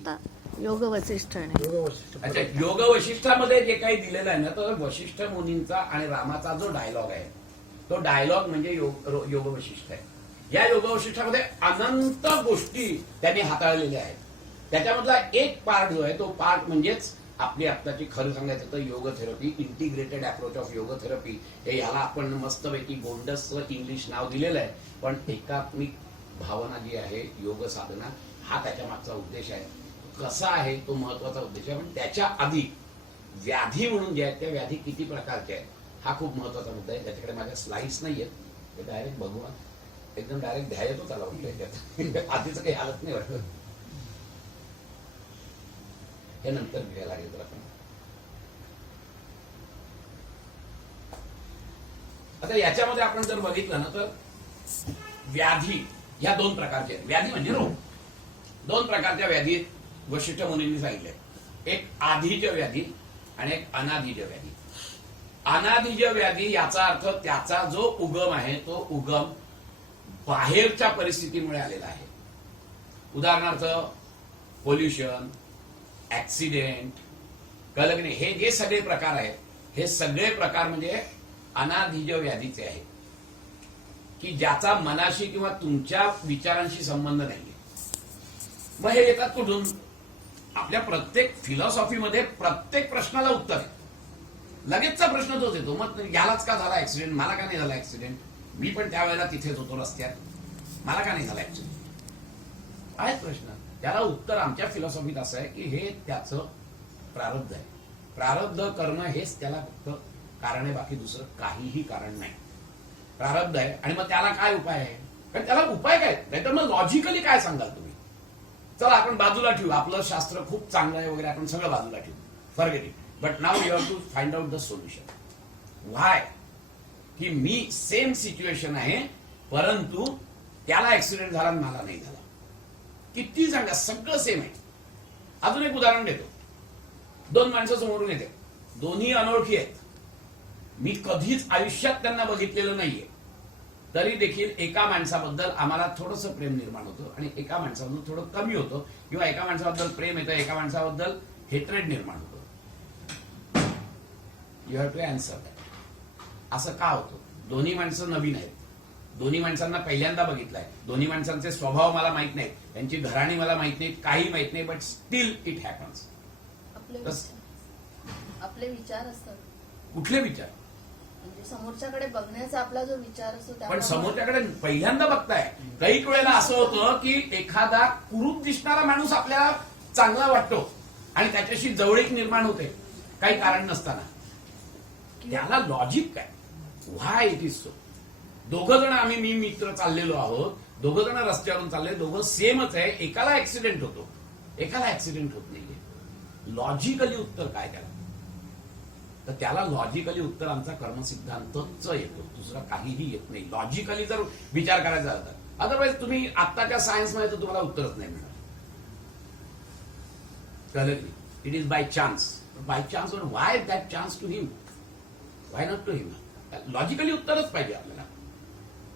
आता योग वसिष्ठ आणि अच्छा, योग वशिष्ठामध्ये जे काही दिलेलं आहे ना, तर वशिष्ठ मुनींचा आणि रामाचा जो डायलॉग आहे तो डायलॉग म्हणजे योग वशिष्ठ आहे. या योग वशिष्ठामध्ये अनंत गोष्टी त्यांनी हाताळलेल्या आहेत. त्याच्यामधला एक पार्ट जो आहे तो पार्ट म्हणजेच आपली आत्ताची खरं सांगायचं तर योग थेरपी, इंटिग्रेटेड अप्रोच ऑफ योग थेरपी. हे याला आपण मस्तपैकी गोंडस इंग्लिश नाव दिलेलं आहे, पण एकात्मिक भावना जी आहे योग साधना हा त्याच्या मागचा उद्देश आहे. कसा आहे तो महत्वाचा उद्देश आहे. पण त्याच्या आधी व्याधी म्हणून जे आहेत त्या व्याधी किती प्रकारच्या आहेत हा खूप महत्वाचा मुद्दा आहे. त्याच्याकडे माझ्या स्लाइड्स नाही आहेत, ते डायरेक्ट बघू एकदम डायरेक्ट ध्यायतो त्याला वाटतंय त्यात आधीच काही हालत नाही वाटत. हे नंतर घ्यायला लागेल तर आपण. आता याच्यामध्ये आपण जर बघितलं ना तर व्याधी ह्या दोन प्रकारच्या आहेत. व्याधी म्हणजे रोग. दोन प्रकारच्या व्याधी वशिष्ठ मुनींनी सांगितले. एक आधीज व्याधी आणि एक अनाधीज व्याधी. अनाधीज व्याधी याचा अर्थ त्याचा जो उगम आहे तो उगम बाहेरच्या परिस्थितीमुळे आलेला आहे. उदाहरणार्थ पोल्युशन, ऍक्सिडेंट, कळलं की नाही, हे जे सगळे प्रकार आहेत हे सगळे प्रकार म्हणजे अनाधीज व्याधीचे आहेत की ज्याचा मनाशी किंवा तुमच्या विचारांशी संबंध नाहीये. मग हे येतात कुठून? आपल्या प्रत्येक फिलॉसॉफीमध्ये प्रत्येक प्रश्नाला उत्तर आहे. लगेचचा प्रश्न तोच येतो, मग यालाच का झाला ऍक्सिडेंट, मला का नाही झाला ऍक्सिडेंट, मी पण त्यावेळेला तिथेच होतो रस्त्यात, मला का नाही झाला ऍक्सिडेंट. आहेत प्रश्न. त्याला उत्तर आमच्या फिलॉसॉफीत असं आहे की हे त्याचं प्रारब्ध आहे. प्रारब्ध कर्म हेच त्याला फक्त कारण आहे, बाकी दुसरं काहीही कारण नाही. प्रारब्ध आहे. आणि मग त्याला काय उपाय आहे? कारण त्याला उपाय काय, नाहीतर मग लॉजिकली काय सांगाल तुम्ही? चला आपण बाजूला ठेवू, आपलं शास्त्र खूप चांगलं आहे वगैरे, आपण सगळं बाजूला ठेवू, forget it. But now you have to find out the solution. Why? की मी सेम सिच्युएशन आहे परंतु त्याला ऍक्सिडेंट झाला आणि मला नाही झाला. किती सांगा, सगळं सेम आहे. अजून एक उदाहरण देतो. दोन माणसं समोरून येते, दोन्ही अनोळखी आहेत, मी कधीच आयुष्यात त्यांना बघितलेलं नाहीये, तरी देखील एका माणसाबद्दल आम्हाला थोडंसं प्रेम निर्माण होतं आणि एका माणसाबद्दल थोडं कमी होतं, किंवा एका माणसाबद्दल प्रेम येतं, एका माणसाबद्दल हेट्रेड निर्माण होतं. You have to answer that. असं का होतं? दोन्ही माणसं नवीन आहेत, दोन्ही माणसांना पहिल्यांदा बघितलंय, दोन्ही माणसांचे स्वभाव मला माहित नाहीत, त्यांची घराणी मला माहित नाहीत, काही माहित नाही, बट स्टील इट हॅपन्स. आपले विचार असतात. कुठले विचार? म्हणजे समोरच्याकडे बघण्याचा आपला जो विचार असतो, पण समोरच्याकडे पहिल्यांदा बघताय. काही वेळेला असं होतं की एखादा कुरूप दिसणारा माणूस आपल्याला चांगला वाटतो आणि त्याच्याशी जवळीक निर्माण होते काही कारण नसताना. त्याला लॉजिक काय? व्हाय इट इज सो? दोघं जण आम्ही, मी मित्र चाललेलो आहोत, दोघं जण रस्त्यावरून चालले, दोघं सेमच आहे, एकाला ऍक्सिडेंट होतो, एकाला ऍक्सिडेंट होत नाहीये. लॉजिकली उत्तर काय त्याला? तर त्याला लॉजिकली उत्तर आमचा कर्मसिद्धांतच येतो, दुसरा काहीही येत नाही. लॉजिकली जर विचार करायचा झाला तर, अदरवाईज तुम्ही आत्ताच्या सायन्समध्ये तर तुम्हाला उत्तरच नाही मिळणार. कळलं? It is by chance. By chance, why that chance to him? Why not to him? Logically उत्तरच पाहिजे आपल्याला.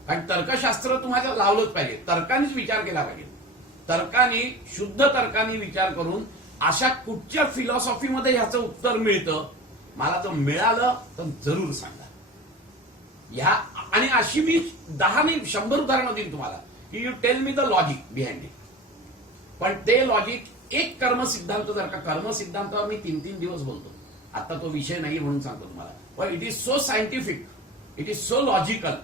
कारण तर्कशास्त्र तुम्हाला लावलंच पाहिजे, तर्कानेच विचार केला पाहिजे. तर्काने, शुद्ध तर्काने विचार करून अशा कुठच्या फिलॉसॉफीमध्ये ह्याचं उत्तर मिळतं, मला तर मिळालं तर जरूर सांगा. ह्या आणि अशी मी 10 नाही 100 उदाहरणं देईन तुम्हाला की you tell me the logic behind it. पण ते लॉजिक एक कर्मसिद्धांत, जर का कर्मसिद्धांतावर मी 3-3 दिवस बोलतो, आता तो विषय नाही म्हणून सांगतो तुम्हाला, पण it is so scientific, it is so logical.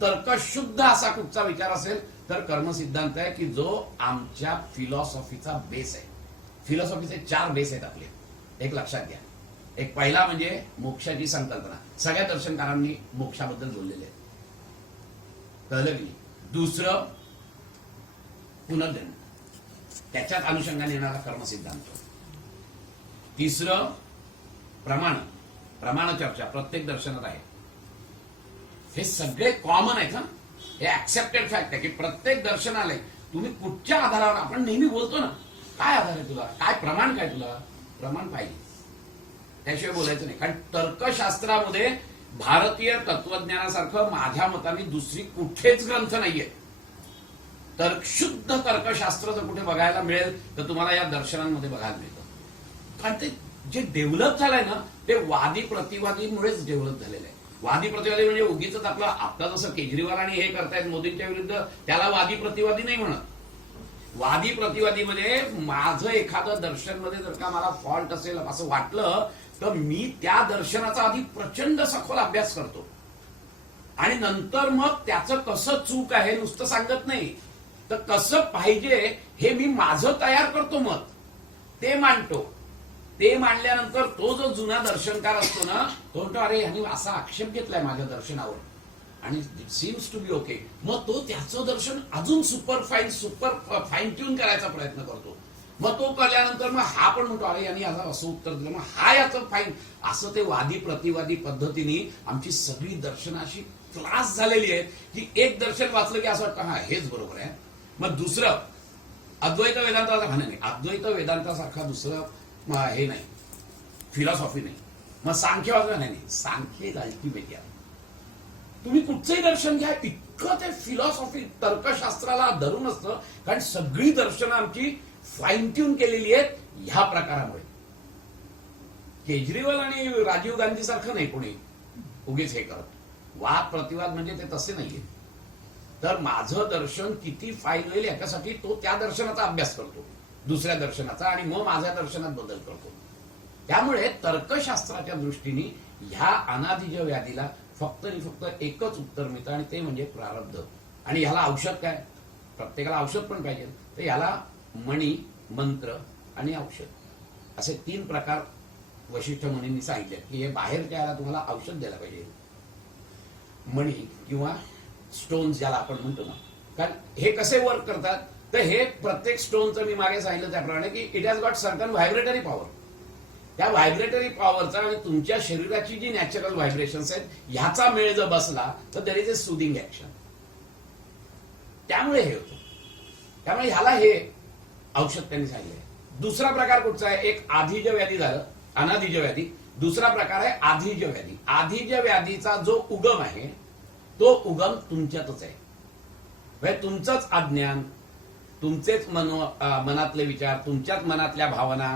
तर्कशुद्ध असा कुठचा विचार असेल तर कर्मसिद्धांत आहे की जो आमच्या फिलॉसॉफीचा बेस आहे. फिलॉसॉफीचे 4 बेस आहेत आपले, एक लक्षात घ्या. एक पहिला म्हणजे मोक्षाची संकल्पना, सगळ्या दर्शनकारांनी मोक्षाबद्दल बोललेले आहे, कळलं की? दुसरं पुनर्जन्म, त्याच्यात अनुषंगाने येणारा कर्मसिद्धांत. तिसरं प्रमाण चर्चा, प्रत्येक दर्शनात आहे. हे सगळे कॉमन आहेत. हे ऍक्सेप्टेड फॅक्ट आहे की प्रत्येक दर्शन आलंय. तुम्ही कुठच्या आधारावर, आपण नेहमी बोलतो ना, काय आधार आहे तुला, काय प्रमाण, काय तुला प्रमाण पाहिजे, त्याशिवाय बोलायचं नाही. कारण तर्कशास्त्रामध्ये भारतीय तत्वज्ञानासारखं माझ्या मताने दुसरी कुठेच ग्रंथ नाहीये. शुद्ध तर्कशास्त्र जर कुठे बघायला मिळेल तर तुम्हाला या दर्शनांमध्ये बघायला मिळतं. कारण ते जे डेव्हलप झालंय ना ते वादी प्रतिवादीमुळेच डेव्हलप झालेलं आहे. वादी प्रतिवादी म्हणजे उगीच आपलं जसं केजरीवाल आणि हे करतायत मोदींच्या विरुद्ध, त्याला वादी प्रतिवादी नाही म्हणत. वादी प्रतिवादीमध्ये माझं एखादं दर्शनमध्ये जर का मला फॉल्ट असेल असं वाटलं तर मी त्या दर्शनाचा आधी प्रचंड सखोल अभ्यास करतो आणि नंतर मग त्याचं कसं चूक आहे नुसतं सांगत नाही, तर कसं पाहिजे हे मी माझं तयार करतो, मत ते मांडतो. ते मांडल्यानंतर तो जो जुना दर्शनकार असतो ना तो म्हणतो अरे ह्यांनी असा आक्षेप घेतलाय माझ्या दर्शनावर आणि it seems to be okay. मग तो त्याचं दर्शन अजून सुपर फाईन ट्यून करायचा प्रयत्न करतो. मग तो केल्यानंतर मग हा पण म्हणतो अरे यांनी असं उत्तर दिलं, मग हा याचं फाईन. असं ते वादी प्रतिवादी पद्धतीने आमची सगळी दर्शनं अशी क्लास झालेली आहे की एक दर्शन वाचलं की असं वाटतं हा हेच बरोबर आहे. मग दुसरं अद्वैत वेदांतासारखं नाही, अद्वैत वेदांतासारखा दुसरं हे नाही, फिलॉसॉफी नाही. मग सांख्यवाद नाही, सांख्य अल्टिमेट आहे. तुम्ही कुठचंही दर्शन घ्या इतकं ते फिलॉसॉफी तर्कशास्त्राला धरून असतं, कारण सगळी दर्शनं आमची फाईन ट्यून केलेली आहेत ह्या प्रकारामुळे. केजरीवाल आणि राजीव गांधी सारखं नाही कोणी उगीच हे करत. वाद प्रतिवाद म्हणजे ते तसे नाहीये. तर माझं दर्शन किती फाईन होईल याच्यासाठी तो त्या दर्शनाचा अभ्यास करतो, दुसऱ्या दर्शनाचा, आणि मग माझ्या दर्शनात बदल करतो. त्यामुळे तर्कशास्त्राच्या दृष्टीने ह्या अनादिज व्याधीला फक्त आणि फक्त एकच उत्तर मिळतं आणि ते म्हणजे प्रारब्ध. आणि ह्याला औषध काय? प्रत्येकाला औषध पण पाहिजे. तर याला मणी, मंत्र आणि औषध असे 3 प्रकार वशिष्ठ मुनींनी सांगितले की हे बाहेरच्या याला तुम्हाला औषध द्यायला पाहिजे. मणी किंवा स्टोन्स ज्याला आपण म्हणतो ना, कारण हे कसे वर्क करतात तर हे प्रत्येक स्टोनचं मी मागे सांगितलं त्याप्रमाणे की it has got certain vibratory power. त्या व्हायब्रेटरी पॉवरचा आणि तुमच्या शरीराची जी नॅचरल व्हायब्रेशन्स आहेत ह्याचा मेळ जर बसला तर there is a soothing action. त्यामुळे हे होतं. त्यामुळे ह्याला हे औषध त्यांनी सांगितलंय. दुसरा प्रकार कुठचा आहे? एक आधीज व्याधी झालं, अनाधीज व्याधी. दुसरा प्रकार आहे आधीज व्याधी. आधीज व्याधीचा जो उगम आहे तो उगम तुमच्यातच आहे. म्हणजे तुमचंच अज्ञान, तुमचेच मनातले विचार, तुमच्याच मनातल्या भावना,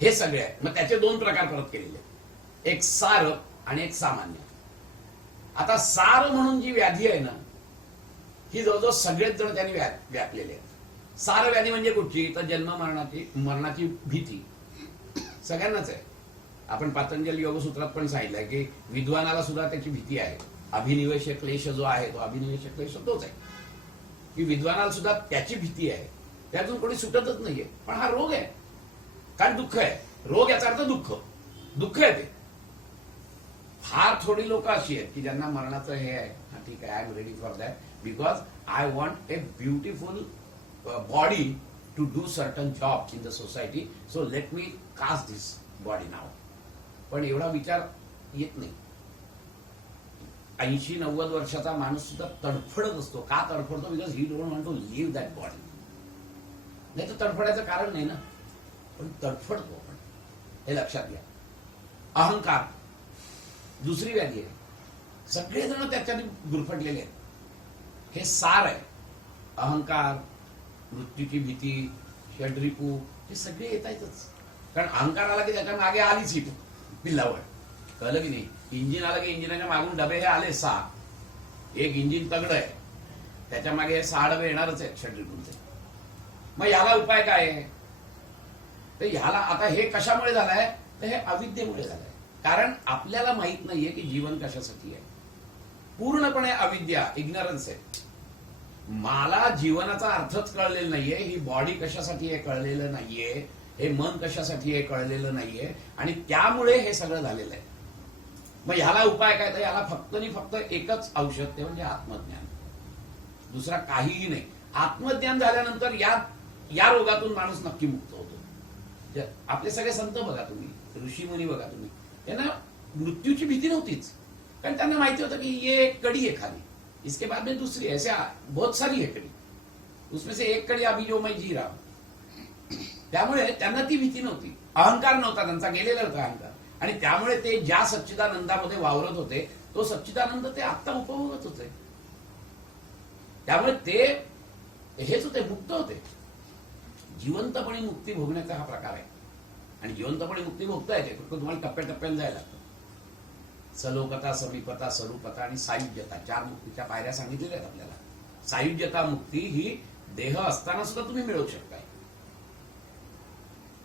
हे सगळे आहे. मग त्याचे 2 प्रकार परत केलेले आहेत, एक सार आणि एक सामान्य. आता सार म्हणून जी व्याधी आहे ना ही जवळजवळ सगळेच जण त्यांनी व्यापलेले आहेत. सार व्याधी म्हणजे कुठची? तर जन्म मरणाची भीती सगळ्यांनाच आहे. आपण पातंजल योगसूत्रात पण सांगितलंय की विद्वानाला सुद्धा त्याची भीती आहे. अभिनिवेश क्लेश जो आहे तो अभिनिवेश क्लेश तोच आहे की विद्वानाला सुद्धा त्याची भीती आहे. त्यातून कोणी सुटतच नाहीये. पण हा रोग आहे, कारण दुःख आहे. रोग याचा अर्थ दुःख, दुःख आहे ते. फार थोडी लोक अशी आहेत की ज्यांना मरणाचं हे आहे, हा ठीक आहे, I am ready for that because I want a beautiful body to do certain job in the society, so let me cast this body now. पण एवढा विचार येत नाही. 80-90 वर्षाचा माणूस सुद्धा तडफडत असतो. का तडफडतो? Because he don't want to leave that body. नाही तर तडफडायचं कारण नाही ना, पण तडफडतो आपण, हे लक्षात घ्या. अहंकार दुसरी व्याधी आहे. सगळेजण त्याच्याने गुरफटलेले आहेत. हे सार आहे. अहंकार, मृत्यूची भीती, षड्रिपू, हे सगळे येतायतच. कारण अहंकार आला की त्याच्या मागे आलीच ही पिल्लावर, कळलं की नाही? इंजिन आलं की इंजिनाच्या मागून डबे हे आले 6. एक इंजिन तगड आहे, त्याच्या मागे 6 डबे येणारच आहेत षड्रिपूंचे. मग याला उपाय काय आहे? तर ह्याला आता हे कशामुळे झालंय? तर हे अविद्येमुळे झालंय. कारण आपल्याला माहित नाहीये की जीवन कशासाठी आहे. पूर्णपणे अविद्या, इग्नरन्स आहे. मला जीवनाचा अर्थच कळलेला नाहीये, ही बॉडी कशासाठी आहे कळलेलं नाहीये, हे मन कशासाठी आहे कळलेलं नाहीये, आणि त्यामुळे हे सगळं झालेलं आहे. मग ह्याला उपाय काय? तर याला फक्त आणि फक्त एकच औषध, ते म्हणजे आत्मज्ञान. दुसरा काहीही नाही. आत्मज्ञान झाल्यानंतर या रोगातून माणूस नक्की मुक्त होतो. आपले सगळे संत बघा तुम्ही, ऋषीमुनी बघा तुम्ही, त्यांना मृत्यूची भीती नव्हतीच. कारण त्यांना माहिती होतं की ये एक कड़ी है खाली, इसके बाद में दूसरी है, ऐसे बहुत सारी है कड़ी, उसमें से एक कड़ी अभी जो मैं जी रहा हूं. त्यामुळे त्यांना ती भीती नव्हती. अहंकार नव्हता त्यांचा, गेलेला होता अहंकार. आणि त्यामुळे ते ज्या सच्चिदानंदामध्ये वावरत होते तो सच्चिदानंद ते आत्ता उपभोगत होते. त्यामुळे ते हेच होते, मुक्त होते. जिवंतपणे मुक्ती भोगण्याचा हा प्रकार आहे. आणि जिवंतपणे मुक्ती भोगता येते, फक्त तुम्हाला टप्प्याटप्प्याने जायला लागतं. सलोकता, समीपता, स्वरूपता आणि सायुज्यता, 4 मुक्तीच्या पायऱ्या सांगितलेल्या आहेत आपल्याला. सायुज्यता मुक्ती ही देह असताना सुद्धा तुम्ही मिळवू शकताय.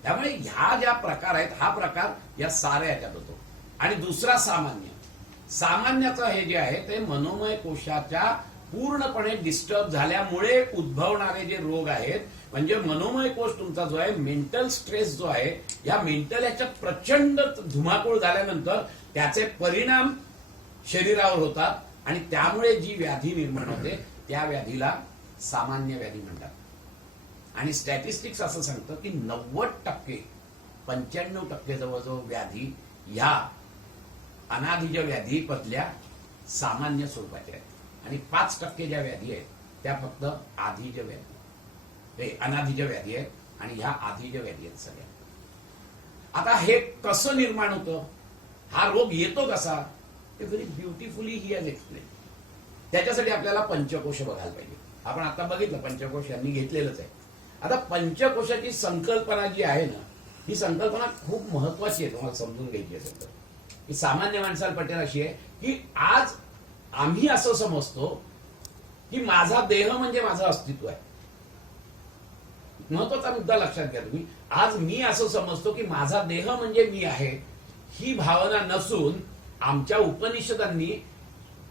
त्यामुळे ह्या ज्या प्रकार आहेत, हा प्रकार या साऱ्या याच्यात होतो. आणि दुसरा सामान्य. सामान्याचं हे जे आहे ते मनोमय कोशाच्या पूर्णपणे डिस्टर्ब झाल्यामुळे उद्भवणारे जे रोग आहेत, म्हणजे मनोमय कोश तुमचा जो आहे, मेंटल स्ट्रेस जो आहे, या मेंटल याच्यात प्रचंड धुमाकूळ झाल्यानंतर त्याचे परिणाम शरीरावर होतात आणि त्यामुळे जी व्याधी निर्माण होते त्या व्याधीला सामान्य व्याधी म्हणतात. आणि स्टॅटिस्टिक्स असं सांगतं की 90%, 95% जवळजवळ व्याधी ह्या अनाधिज व्याधी पतल्या सामान्य स्वरूपाच्या आहेत. आणि 5% ज्या व्याधी आहेत त्या फक्त आधीज व्याधी, हे अनाधिज व्याधी आहेत. आणि ह्या आधीज व्याधी आहेत सगळ्या. आता हे कसं निर्माण होतं, हा रोग येतो कसा, ते very beautifully he has explain. त्याच्यासाठी आपल्याला पंचकोश बघायला पाहिजे. आपण आता बघितलं पंचकोश यांनी घेतलेलंच आहे. आता पंचकोशाची संकल्पना जी आहे ना, ही संकल्पना खूप महत्वाची आहे, तुम्हाला समजून घ्यायची असेल तर. ही सामान्य माणसाला पटेल अशी आहे की आज आम्ही असं समजतो की माझा देह म्हणजे माझं अस्तित्व आहे. महत्वाचा मुद्दा लक्षात घ्या तुम्ही. आज मी असं समजतो की माझा देह म्हणजे मी आहे, ही भावना नसून आमच्या उपनिषदांनी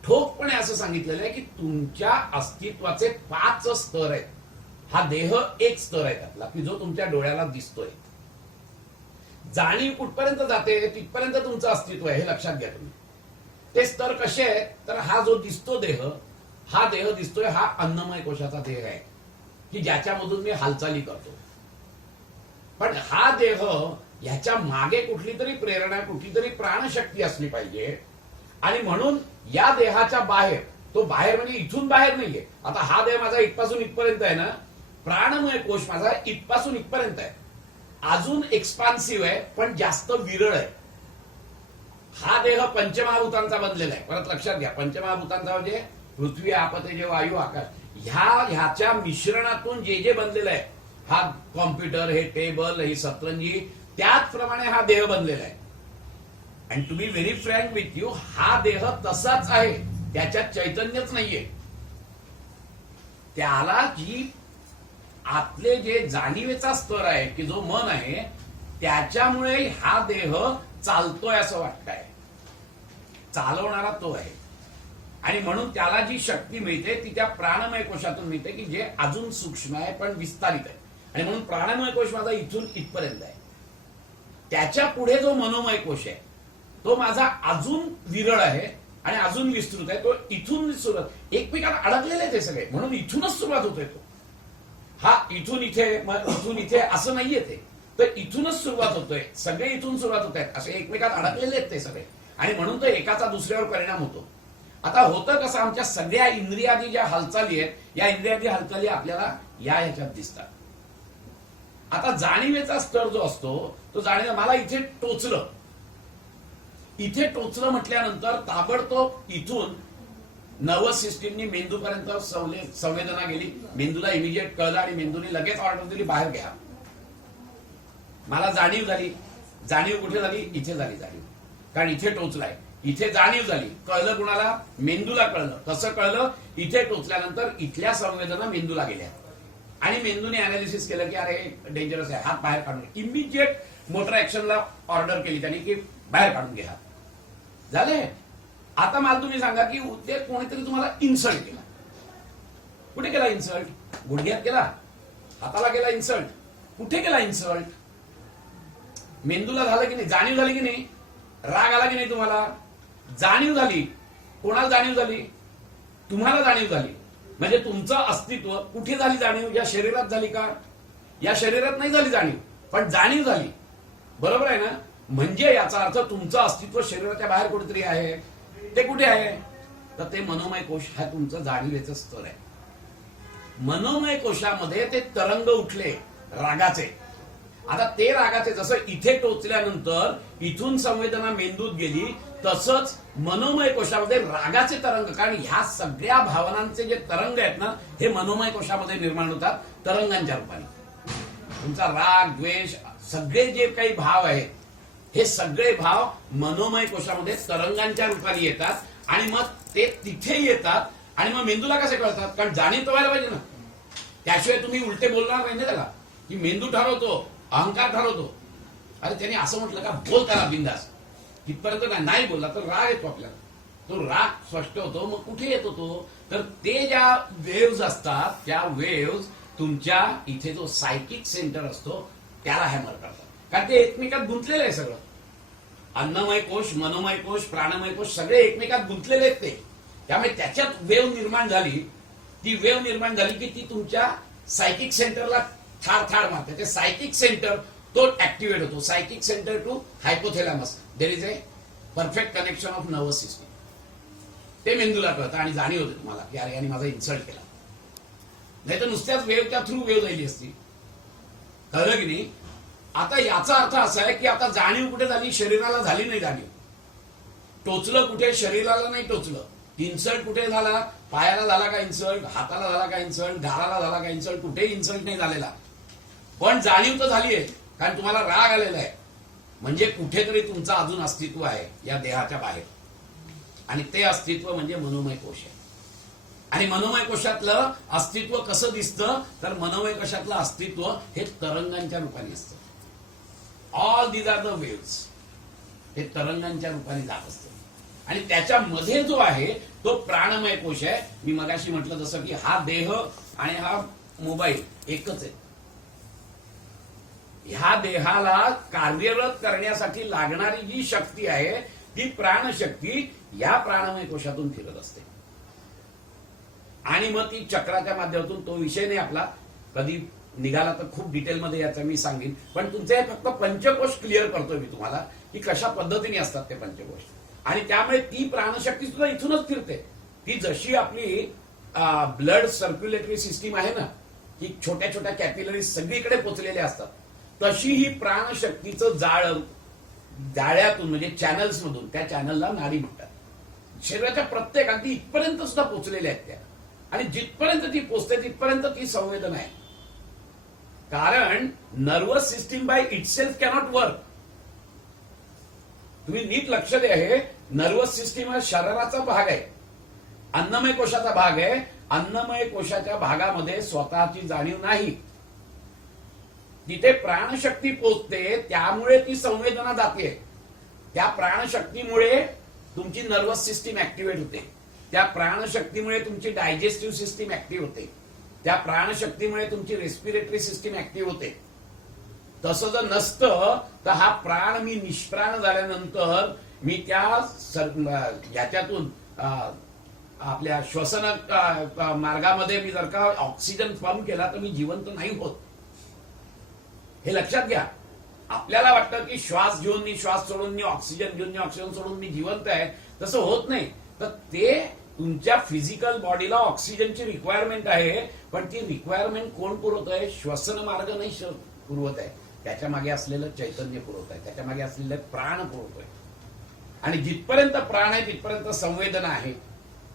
ठोकपणे असं सांगितलेलं आहे की तुमच्या अस्तित्वाचे 5 स्तर आहेत. हा देह एक स्तर आहे त्यातला, की जो तुमच्या डोळ्याला दिसतोय. जाणीव कुठपर्यंत जाते तिथपर्यंत तुमचं अस्तित्व आहे, हे लक्षात घ्या तुम्ही. ते स्तर कसे आहेत, तर हा जो दिसतो देह, हा देह दिसतोय, हा अन्नमय कोशाचा देह आहे की ज्याच्यामधून मी हालचाली करतो. पण हा देह, ह्याच्या मागे कुठली तरी प्रेरणा, कुठली तरी प्राणशक्ती असली पाहिजे. आणि म्हणून या देहाच्या बाहेर, तो बाहेर म्हणजे इथून बाहेर नाहीये. आता हा देह माझा इथपासून इथपर्यंत आहे ना, प्राणमय कोश माझा इथपासून इथपर्यंत आहे. अजून एक्सपान्सिव्ह आहे पण जास्त विरळ आहे. हा देह पंचमहाभूतांचा बनलेला आहे. परत लक्षात घ्या, पंचमहाभूतांचा म्हणजे पृथ्वी, आप, तेज, वायू, आकाश, ह्याच्या मिश्रणातून जे जे बनलेलं आहे, हा कॉम्प्युटर, हे टेबल, ही सतरंजी, त्याचप्रमाणे हा देह बनलेला आहे. And to be very frank with you, हा देह तसाच आहे, त्याच्यात चैतन्यच नाहीये. त्याला जी आतले जे जाणीवेचा स्तर आहे, की जो मन आहे, त्याच्यामुळे हा देह चालतोय असं वाटतंय. चालवणारा तो आहे. आणि म्हणून त्याला जी शक्ती मिळते ती त्या प्राणमय कोशातून मिळते, की जे अजून सूक्ष्म आहे पण विस्तारित आहे. आणि म्हणून प्राणमय कोश माझा इथून इथपर्यंत आहे. त्याच्या पुढे जो मनोमय कोश आहे तो माझा अजून विरळ आहे आणि अजून विस्तृत आहे. तो इथून सुरुवात, एकमेकांना अडकलेले आहे ते सगळे, म्हणून इथूनच सुरुवात होतोय तो. हा इथून इथे, इथून इथे असं नाहीये ते, तर इथूनच सुरुवात होतोय. सगळे इथून सुरुवात होत आहेत, असे एकमेकात अडकलेले आहेत ते सगळे. आणि म्हणून तो एकाचा दुसऱ्यावर परिणाम होतो. आता होतं कसं, आमच्या सगळ्या इंद्रियादी ज्या हालचाली आहेत, या इंद्रियादी हालचाली आपल्याला या ह्याच्यात दिसतात. आता जाणीवेचा स्तर जो असतो, तो जाणीव, मला इथे टोचलं, इथे टोचलं म्हटल्यानंतर ताबडतोब इथून नर्वस सिस्टीमनी मेंदूपर्यंत संवेदना गेली, मेंदूला इमिजिएट कळलं आणि मेंदूने लगेच ऑर्डर दिली, बाहेर घ्या. मला जाणीव झाली. जाणीव कुठे झाली? इथे झाली जाणीव, कारण इथे टोचलाय. इथे जाणीव झाली. कळलं कुणाला? मेंदूला कळलं. कसं कळलं? इथे टोचल्यानंतर इथल्या संवेदना मेंदूला गेल्या आणि मेंदूने अनालिसिस केलं की अरे डेंजरस आहे, हात बाहेर काढून. इमिजिएट मोटर ऍक्शनला ऑर्डर केली त्यांनी की बाहेर काढून घ्या. झाले. आता मला तुम्ही सांगा की ते कोणीतरी तुम्हाला इन्सल्ट केला. कुठे केला इन्सल्ट? गुडघ्यात केला, हाताला केला इन्सल्ट, कुठे केला इन्सल्ट? मेंदूला झालं की नाही? जाणीव झाली की नाही? राग आला की नाही तुम्हाला? जाणीव झाली. कोणाला जाणीव झाली? तुम्हाला जाणीव झाली. म्हणजे तुमचं अस्तित्व कुठे झाली जाणीव? या शरीरात झाली का? या शरीरात नाही झाली जाणीव, पण जाणीव झाली. बरोबर आहे ना? म्हणजे याचा अर्थ तुमचं अस्तित्व शरीराच्या बाहेर कुठेतरी आहे. ते कुठे आहे? तर ते मनोमय कोश हा तुमचं जाणीवेचं स्तर आहे. मनोमय कोशामध्ये ते तरंग उठले रागाचे. आता ते रागाचे जसं इथे टोचल्यानंतर इथून संवेदना मेंदूत गेली, तसंच मनोमय कोशामध्ये रागाचे तरंग, कारण ह्या सगळ्या भावनांचे जे तरंग आहेत ना हे मनोमय कोशामध्ये निर्माण होतात तरंगांच्या रूपाने. तुमचा राग, द्वेष, सगळे जे काही भाव आहेत हे सगळे भाव मनोमय कोशामध्ये तरंगांच्या रूपाने येतात आणि मग ते तिथे येतात आणि मग मेंदूला कसे कळतात, कारण जाणीव तर व्हायला पाहिजे ना. त्याशिवाय तुम्ही उलटे बोलणार नाही ना त्याला, की मेंदू ठरवतो, अहंकार ठरवतो. अरे त्याने असं म्हटलं का, बोल त्याला बिंदास. तिथपर्यंत नाही बोलला तर राग येतो आपल्याला, तो राग स्पष्ट होतो. मग कुठे येतो तो, तर ते ज्या वेव्ज असतात त्या वेव्ज तुमच्या इथे जो सायकिक सेंटर असतो त्याला हॅमर करतात, कारण ते एकमेकात गुंतलेले आहे सगळं. अन्नमय कोश, मनोमय कोश, प्राणमय कोश सगळे एकमेकात गुंतलेले आहेत ते. त्यामुळे त्याच्यात वेव निर्माण झाली, ती वेव निर्माण झाली की ती तुमच्या सायकिक सेंटरला थार थार मारते. ते सायकिक सेंटर तो ऍक्टिव्हेट होतो. Psychic centre to hypothalamus there is a perfect connection of nervous system. ते मेंदूला कळतं आणि जाणीव होते तुम्हाला की अरे याने माझा इन्सल्ट केला. नाही तर नुसत्याच वेव्हच्या थ्रू वेव्ह राहिली असती. कळलं की नाही. आता याचा अर्थ असा आहे की आता जाणीव कुठे झाली, शरीराला झाली नाही जाणीव. टोचलं कुठे, शरीराला नाही टोचलं. इन्सल्ट कुठे झाला, पायाला झाला का इन्सल्ट, हाताला झाला का इन्सल्ट, गालाला झाला का इन्सल्ट, कुठे इन्सल्ट नाही झालेला. पण जाणीव तर झाली आहे, कारण तुम्हाला राग आलेला आहे. म्हणजे कुठेतरी तुमचं अजून अस्तित्व आहे या देहाच्या बाहेर, आणि ते अस्तित्व म्हणजे मनोमय कोश आहे. आणि मनोमय कोशातलं अस्तित्व कसं दिसतं, तर मनोमय कोशातलं अस्तित्व हे तरंगांच्या रूपाने असतं. All these are the waves, हे तरंगांच्या रूपाने जात असतं. आणि त्याच्यामध्ये जो आहे तो प्राणमय कोश आहे. मी मगाशी म्हटलं जसं की हा देह आणि हा मोबाईल एकच आहे. ह्या देहाला कार्यरत करण्यासाठी लागणारी जी शक्ती आहे ती प्राणशक्ती या प्राणमय कोशातून फिरत असते. आणि मग ती चक्राच्या माध्यमातून, तो विषय नाही आपला, कधी निघाला तर खूप डिटेलमध्ये याचा मी सांगेन. पण तुमचे फक्त पंचकोश क्लिअर करतोय मी तुम्हाला की कशा पद्धतीने असतात ते पंचकोश. आणि त्यामुळे ती प्राणशक्ती सुद्धा इथूनच फिरते. ती जशी आपली ब्लड सर्क्युलेटरी सिस्टीम आहे ना, की छोट्या छोट्या कॅपिलरीज सगळीकडे पोचलेल्या असतात, तशी ही प्राणशक्तीचं जाळ्यातून म्हणजे चॅनल्स मधून, त्या चॅनलला नाडी म्हणतात. शरीराच्या प्रत्येक अगदी इथपर्यंत सुद्धा पोचलेल्या आहेत त्या. आणि जिथपर्यंत ती पोचते तिथपर्यंत ती संवेदना आहे. कारण nervous system by itself cannot work. तुम्ही नीट लक्ष द्या, हे नर्वस सिस्टीम हा शरीराचा भाग आहे, अन्नमय कोशाचा भाग आहे. अन्नमय कोशाच्या भागामध्ये स्वतःची जाणीव नाही. तिथे प्राणशक्ती पोचते, त्यामुळे ती संवेदना जाते. त्या प्राणशक्तीमुळे तुमची नर्वस सिस्टीम ऍक्टिव्हेट होते. त्या प्राणशक्तीमुळे तुमची डायजेस्टिव्ह सिस्टीम ऍक्टिव्ह होते. त्या प्राणशक्तीमुळे तुमची रेस्पिरेटरी सिस्टीम ऍक्टिव्ह होते. तसं जर नसतं तर हा प्राण मी निष्प्राण झाल्यानंतर मी त्या याच्यातून आपल्या श्वसन मार्गामध्ये मी जर का ऑक्सिजन पंप केला तर मी जिवंत नाही होत. हे लक्षात घ्या. आपल्याला वाटतं की श्वास घेऊन मी श्वास सोडून, मी ऑक्सिजन घेऊन मी ऑक्सिजन सोडून मी जिवंत आहे. तसं होत नाही. तर ते तुमच्या फिजिकल बॉडीला ऑक्सिजनची रिक्वायरमेंट आहे, पण ती रिक्वायरमेंट कोण पुरवत आहे? श्वसन मार्ग नाही पुरवत आहे, त्याच्या मागे असलेलं चैतन्य पुरवत आहे, त्याच्या मागे असलेलं प्राण पुरवतोय. आणि जिथपर्यंत प्राण आहे तिथपर्यंत संवेदना आहे.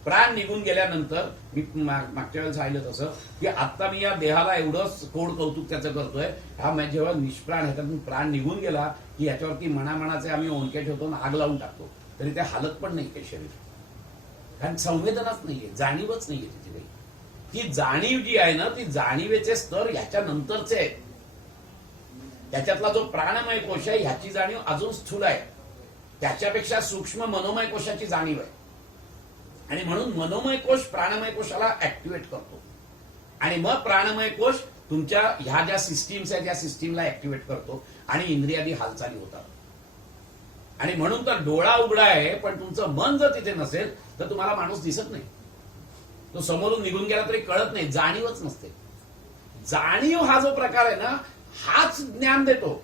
प्राण निघून गेल्यानंतर, मी मागच्या वेळेस सांगितलं तसं की आता मी या देहाला एवढं कोड कौतुक त्याचं करतोय, हा जेव्हा निष्प्राण ह्याच्यातून प्राण निघून गेला की ह्याच्यावरती मनामनाचे आम्ही ओंडके ठेवतो, आग लावून टाकतो, तरी ते हालत पण नाही काही शरीर. कारण संवेदनाच नाहीये, जाणीवच नाहीये तिथे काही. ती जाणीव जी आहे ना, ती जाणीवेचे स्तर ह्याच्या नंतरचे आहेत. त्याच्यातला जो प्राणमय कोश आहे ह्याची जाणीव अजून स्थूल आहे. त्याच्यापेक्षा सूक्ष्म मनोमय कोशाची जाणीव आहे. आणि म्हणून मनोमय कोश प्राणमय कोशाला ऍक्टिव्हेट करतो. आणि मग प्राणमय कोश तुमच्या ह्या ज्या सिस्टीम्स आहेत त्या सिस्टीमला ऍक्टिव्हेट करतो आणि इंद्रियादी हालचाली होतात. आणि म्हणून तर डोळा उघडा आहे, पण तुमचं मन जर तिथे नसेल तर तुम्हाला माणूस दिसत नाही. तो समोरून निघून गेला तरी कळत नाही, जाणीवच नसते. जाणीव हा जो प्रकार आहे ना, हाच ज्ञान देतो.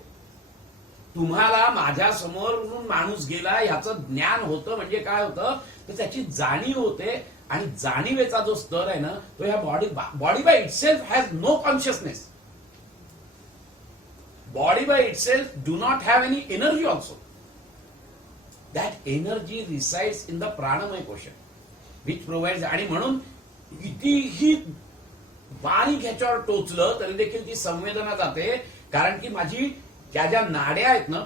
तुम्हाला माझ्या समोरून माणूस गेला ह्याचं ज्ञान होतं म्हणजे काय होतं, तर त्याची जाणीव होते. आणि जाणीवेचा जो स्तर आहे ना, तो ह्या body by itself has no consciousness. Body by itself do not have any energy also. That energy resides in the प्राणमय कोश विच प्रोव्हाइड्स. आणि म्हणून कितीही बारीक ह्याच्यावर टोचलं तरी देखील ती संवेदना जाते, कारण की माझी ज्या नाड्या आहेत ना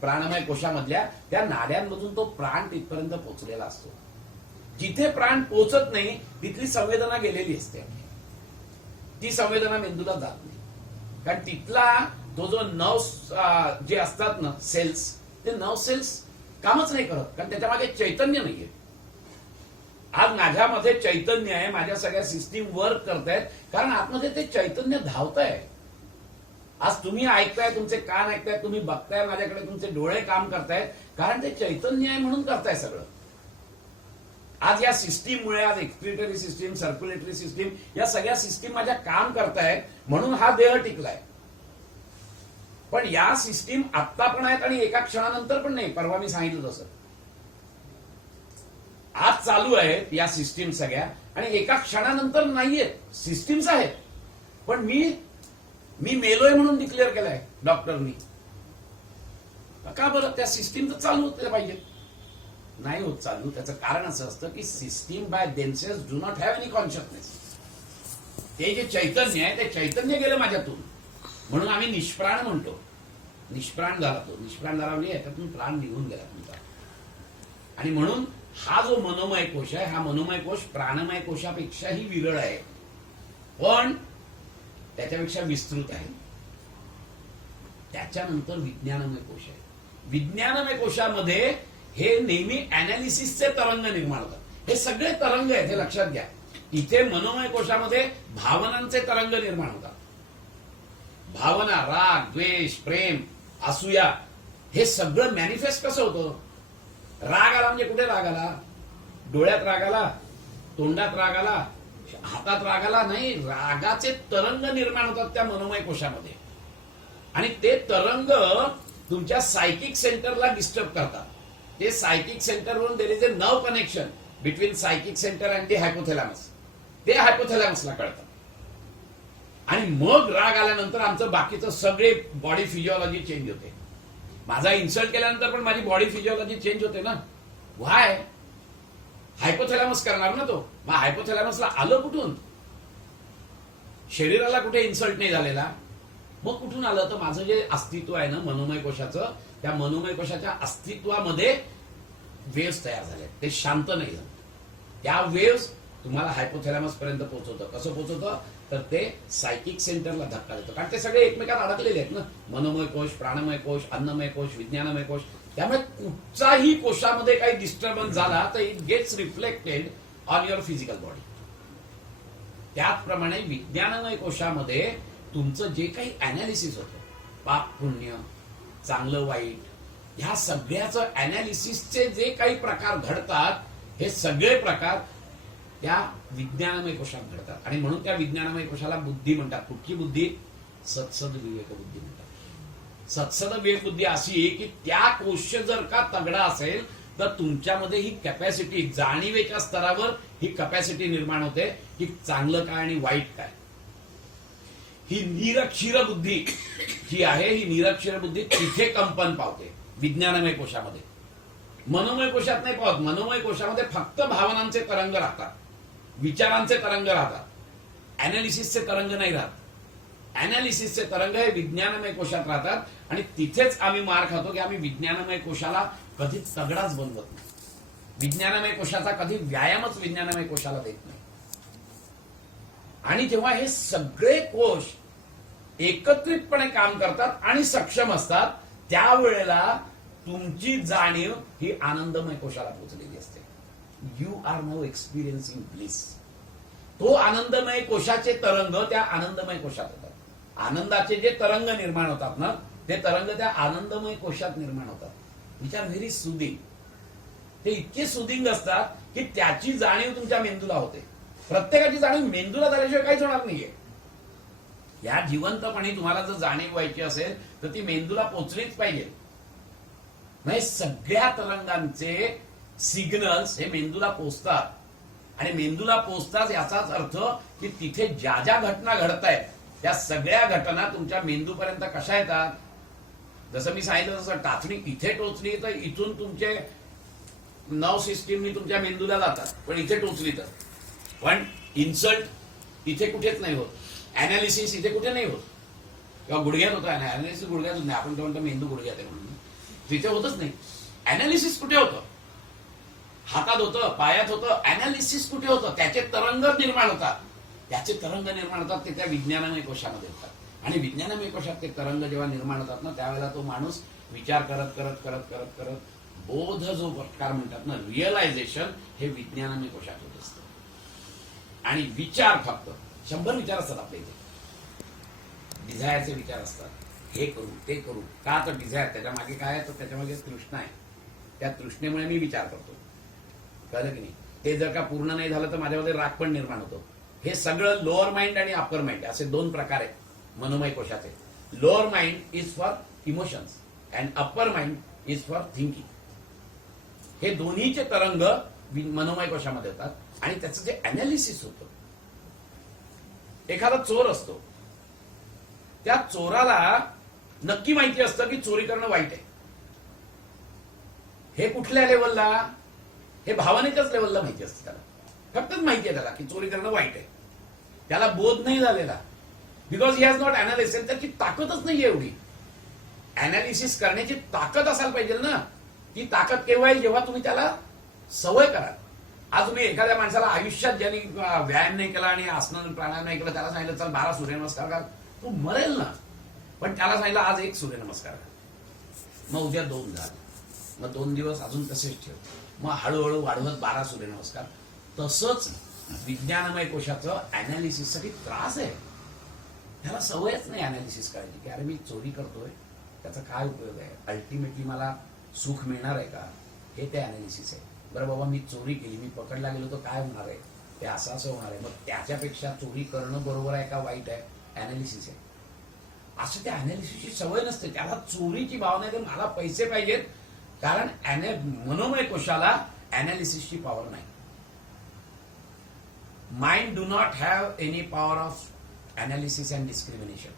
प्राणमय कोशामधल्या, त्या नाड्यांमधून तो प्राण तिथपर्यंत पोहोचलेला असतो. जिथे प्राण पोहोचत नाही तिथली संवेदना गेलेली असते. ती संवेदना मेंदूला जात नाही, कारण तिथला तो जो नर्व्स जे असतात ना सेल्स, ते नर्व सेल्स कामच नाही करत, कारण त्याच्या मागे चैतन्य नाहीये. आज माझ्यामध्ये चैतन्य आहे, माझ्या सगळ्या सिस्टीम वर्क करतायत, कारण आतमध्ये ते चैतन्य धावतंय. आज तुम्ही ऐकताय, तुमचे कान ऐकताय, तुम्ही बघताय, माझ्याकडे तुमचे डोळे काम करतायत, कारण ते चैतन्य आहे म्हणून करताय सगळं. आज या सिस्टीममुळे, आज एक्सक्रिटरी सिस्टीम, सर्क्युलेटरी सिस्टीम, या सगळ्या सिस्टीम माझ्या काम करतायत म्हणून हा देह टिकलाय. पण या सिस्टीम आत्ता पण आहेत आणि एका क्षणानंतर पण नाही. परवा मी सांगितलं तसं आज चालू आहेत या सिस्टीम सगळ्या, आणि एका क्षणानंतर नाहीयेत. सिस्टीम्स आहेत, पण मी मेलोय म्हणून डिक्लेअर केलाय डॉक्टरनी. का बरं? त्या सिस्टीम तर चालू होत्या पाहिजेत. नाही होत चालू. त्याचं कारण असं असतं की system by themselves do not have any consciousness. ते जे चैतन्य आहे ते चैतन्य गेलं माझ्यातून, म्हणून आम्ही निष्प्राण म्हणतो. निष्प्राण झाला तो. निष्प्राण झाला म्हणजे याच्यातून प्राण निघून गेला तुमचा. आणि म्हणून हा जो मनोमय कोश आहे, हा मनोमय कोश प्राणमय कोशापेक्षाही विरळ आहे, पण त्याच्यापेक्षा विस्तृत आहे. त्याच्यानंतर विज्ञानमय कोश आहे. विज्ञानमय कोशामध्ये हे नेहमी अनालिसिसचे तरंग निर्माण होतात. हे सगळे तरंग आहेत, हे लक्षात घ्या. इथे मनोमय कोशामध्ये भावनांचे तरंग निर्माण होतात. भावना, राग, द्वेष, प्रेम, असूया, हे सगळं मॅनिफेस्ट कसं होतं? राग आला म्हणजे कुठे राग आला? डोळ्यात राग आला, तोंडात राग आला, हातात राग आला? नाही. रागाचे तरंग निर्माण होतात त्या मनोमय कोशामध्ये, आणि ते तरंग तुमच्या सायकिक सेंटरला डिस्टर्ब करतात. ते सायकिक सेंटरवरून there is a nerve connection between psychic centre and the hypothalamus. ते हायपोथॅलॅमसला कळतं, आणि मग राग आल्यानंतर आमचं बाकीचं सगळे बॉडी फिजिओलॉजी चेंज होते. माझा इन्सल्ट केल्यानंतर पण माझी बॉडी फिजिओलॉजी चेंज होते ना. व्हाय? हायपोथॅलॅमस करणार ना तो. मग हायपोथॅलॅमसला आलं कुठून? शरीराला कुठे इन्सल्ट नाही झालेला, मग कुठून आलं? तर माझं जे अस्तित्व आहे ना मनोमय कोशाचं, त्या मनोमय कोशाच्या अस्तित्वामध्ये वेव्स तयार झाले. ते शांत नाही झाले. त्या वेव्स तुम्हाला हायपोथॅलॅमस पर्यंत पोहोचवतं. कसं पोहोचवतं? तर ते सायकिक सेंटरला धक्का देतं, कारण ते सगळे एकमेकात अडकलेले आहेत ना. मनोमय कोश, प्राणमय कोश, अन्नमय कोश, विज्ञानमय कोश. त्यामुळे कुठचाही कोशामध्ये काही डिस्टर्बन्स झाला तर it gets reflected on your physical body. त्याचप्रमाणे विज्ञानमय कोशामध्ये तुमचं जे काही अनालिसिस होतं, पाप पुण्य, चांगलं वाईट, ह्या सगळ्याचं अनालिसिसचे जे काही प्रकार घडतात, हे सगळे प्रकार त्या विज्ञानमय कोशात घडतात. आणि म्हणून त्या विज्ञानमय कोशाला बुद्धी म्हणतात. कुठली बुद्धी? सत्सद विवेक बुद्धी म्हणतात. सत्सद विवेक बुद्धी अशी आहे की त्या कोश जर का तगडा असेल तर तुमच्यामध्ये ही कॅपॅसिटी, जाणीवेच्या स्तरावर ही कॅपॅसिटी निर्माण होते की चांगलं काय आणि वाईट काय. ही निरक्षीर बुद्धी जी आहे, ही निरक्षीर बुद्धी तिथे कंपन पावते विज्ञानमय कोशामध्ये. मनोमय कोशात नाही पावत. मनोमय कोशामध्ये फक्त भावनांचे तरंग राहतात, विचारांचे तरंग राहतात, अनालिसिसचे तरंग नाही राहत. अनालिसिसचे तरंग हे विज्ञानमय कोशात राहतात, आणि तिथेच आम्ही मार खातो की आम्ही विज्ञानमय कोशाला कधी तगडाच बनवत नाही. विज्ञानमय कोशाचा कधी व्यायामच विज्ञानमय कोशाला देत नाही. आणि जेव्हा हे सगळे कोश एकत्रितपणे काम करतात आणि सक्षम असतात, त्यावेळेला तुमची जाणीव ही आनंदमय कोशाला पोहोचलेली असते. You are now experiencing bliss. तो आनंदमय कोशाचे तरंग त्या आनंदमय कोशात होतात. आनंदाचे जे तरंग निर्माण होतात ना, ते तरंग त्या आनंदमय कोशात निर्माण होतात. Which are very soothing. ते इतके सुदिंग असतात की त्याची जाणीव तुमच्या मेंदूला होते. प्रत्येकाची जाणीव मेंदूला झाल्याशिवाय काहीच होणार नाहीये. या जिवंतपणे तुम्हाला जर जाणीव व्हायची असेल तर ती मेंदूला पोचलीच पाहिजे. नाही, सगळ्या तरंगांचे सिग्नल्स हे मेंदूला पोचतात, आणि मेंदूला पोचतात याचाच अर्थ की तिथे ज्या ज्या घटना घडत आहेत त्या सगळ्या घटना तुमच्या मेंदूपर्यंत कशा येतात? जसं मी सांगितलं तसं टाचणी इथे टोचली तर इथून तुमचे नर्व सिस्टीमनी तुमच्या मेंदूला जातात, पण इथे टोचली तर. पण इन्सल्ट इथे कुठेच नाही होत, अनालिसिस इथे कुठे नाही होत, किंवा गुडघ्यात होतं अनालिसिस, गुडघ्यात नाही. आपण म्हणतो मेंदू गुडघ्यात आहे म्हणून, तिथे होतच नाही. अनालिसिस कुठे होतं? हातात होतं, पायात होतं. अनालिसिस कुठे होतं? त्याचे तरंग निर्माण होतात. त्याचे तरंग निर्माण होतात ते त्या विज्ञानमय कोशामध्ये होतात. आणि विज्ञानमय कोशात ते तरंग जेव्हा निर्माण होतात ना, त्यावेळेला तो माणूस विचार करत करत करत करत करत बोध जो प्रकार म्हणतात ना, रिअलायझेशन, हे विज्ञानमय कोशात होत असतं. आणि विचार फक्त 100 विचार असतात आपल्या इथे. डिझायरचे विचार असतात, हे करू ते करू. का तर डिझायर त्याच्या मागे काय आहे? तर त्याच्या मागे तृष्णा आहे. त्या तृष्णेमुळे मी विचार करतो. कळलं की नाही? ते जर का पूर्ण नाही झालं तर माझ्यामध्ये राग पण निर्माण होतो. हे सगळं लोअर माइंड आणि अप्पर माइंड असे 2 प्रकार आहेत मनोमय कोशाचे. Lower mind is for emotions and upper mind is for thinking. हे दोन्हीचे तरंग मनोमय कोशामध्ये होतात आणि त्याचं जे अनालिसिस होतं. एखादा चोर असतो, त्या चोराला नक्की माहिती असतं की चोरी करणं वाईट आहे. हे कुठल्या लेवलला? हे भावनेच्याच लेवलला माहिती असतं त्याला. फक्तच माहिती आहे त्याला की चोरी करणं वाईट आहे. त्याला बोध नाही झालेला, because he has not analysis. त्याची ताकदच नाही एवढी. अनालिसिस करण्याची ताकद असायला पाहिजे ना. ती ताकद केव्हा आहे? जेव्हा तुम्ही त्याला सवय कराल. आज तुम्ही एखाद्या माणसाला आयुष्यात ज्यांनी व्यायाम नाही केला आणि आसन प्राणायाम नाही केला, त्याला सांगितलं चल 12 सूर्यनमस्कार कर, तो मरेल ना. पण त्याला सांगितलं आज 1 सूर्यनमस्कार कर, मग उद्या 2 झाले, मग 2 दिवस अजून तसेच ठेव, मग हळूहळू वाढवत 12 सूर्यनमस्कार. तसंच विज्ञानमय कोशाचं अनालिसिससाठी त्रास आहे. त्याला सवयच नाही अनालिसिस करायची की अरे मी चोरी करतोय, त्याचा काय उपयोग आहे, अल्टिमेटली मला सुख मिळणार आहे का, हे ते अनालिसिस आहे. बरं बाबा मी चोरी केली, मी पकडला गेलो तर काय होणार आहे, ते असं होणार आहे, मग त्याच्यापेक्षा चोरी करणं बरोबर आहे का वाईट आहे, अनालिसिस आहे. असं त्या अनालिसिसची सवय नसते. त्याला चोरीची भावना आहे, मला पैसे पाहिजेत, कारण मनोमय कोशाला अनालिसिसची पॉवर नाही. Mind do not have any power of analysis and discrimination.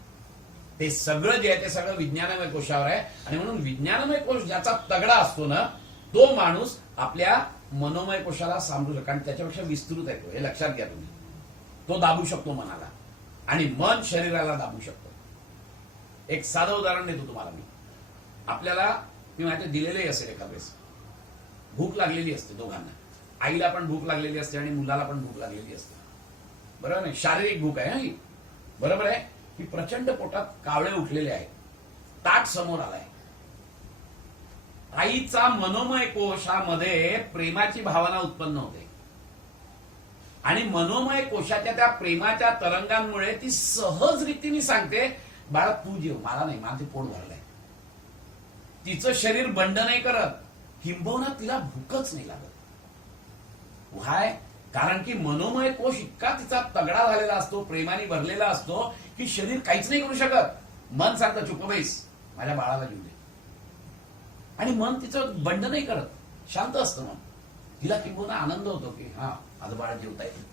ते सगळं जे आहे ते सगळं विज्ञानमय कोशावर आहे. आणि म्हणून विज्ञानमय कोश ज्याचा तगडा असतो ना, तो माणूस आपल्या मनोमय कोशाला सांभाळू शकतो. आणि त्याच्यापेक्षा विस्तृत आहे तो, हे लक्षात घ्या तुम्ही. तो दाबू शकतो मनाला आणि मन शरीराला दाबू शकतो. एक साधं उदाहरण देतो तुम्हाला मी. आपल्याला मी माझ्या दिलेले असेल एखाद वेळेस भूक लागलेली असते दोघांना. आईला पण भूक लागलेली असते आणि मुलाला पण भूक लागलेली असते. बरोबर नाही? शारीरिक भूक आहे ही, बरोबर आहे की प्रचंड पोटात कावळे उठलेले आहेत. ताट समोर आलाय. आईचा मनोमय कोशामध्ये प्रेमाची भावना उत्पन्न होते आणि मनोमय कोशाच्या त्या प्रेमाच्या तरंगांमुळे ती सहज रीतीने सांगते बाळा तू जेव, मला नाही, माझे पोट भरलंय. तिचं शरीर बंड नाही करत, किंबहुना तिला भूकच नाही लागत. व्हाय? कारण की मनोमय कोश इतका तिचा तगडा झालेला असतो, प्रेमाने भरलेला असतो की शरीर काहीच नाही करू शकत. मन सांगतं चुप बैस, माझ्या बाळाला जीव दे. आणि मन तिचं बंड नाही करत, शांत असतं मन. तिला किंबहुना आनंद होतो की हा माझं बाळ जेवता येईल.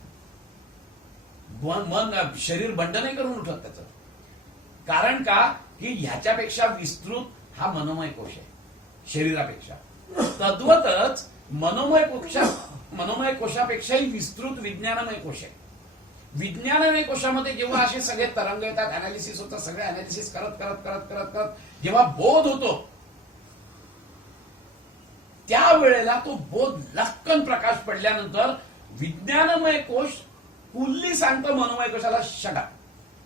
मन शरीर बंड नाही करून उठत त्याचं. कारण का की ह्याच्यापेक्षा विस्तृत हा मनोमय कोश आहे शरीरापेक्षा. तद्वतच मनोमय कोशापेक्षाही विस्तृत विज्ञानमय कोश आहे. विज्ञानमय कोशामध्ये जेव्हा असे सगळे तरंग येतात, अनालिसिस होतं, सगळे अनालिसिस करत करत करत करत करत जेव्हा बोध होतो, त्यावेळेला तो बोध लक्कन प्रकाश पडल्यानंतर विज्ञानमय कोश फुल्ली सांगतो मनोमय कोशाला शटा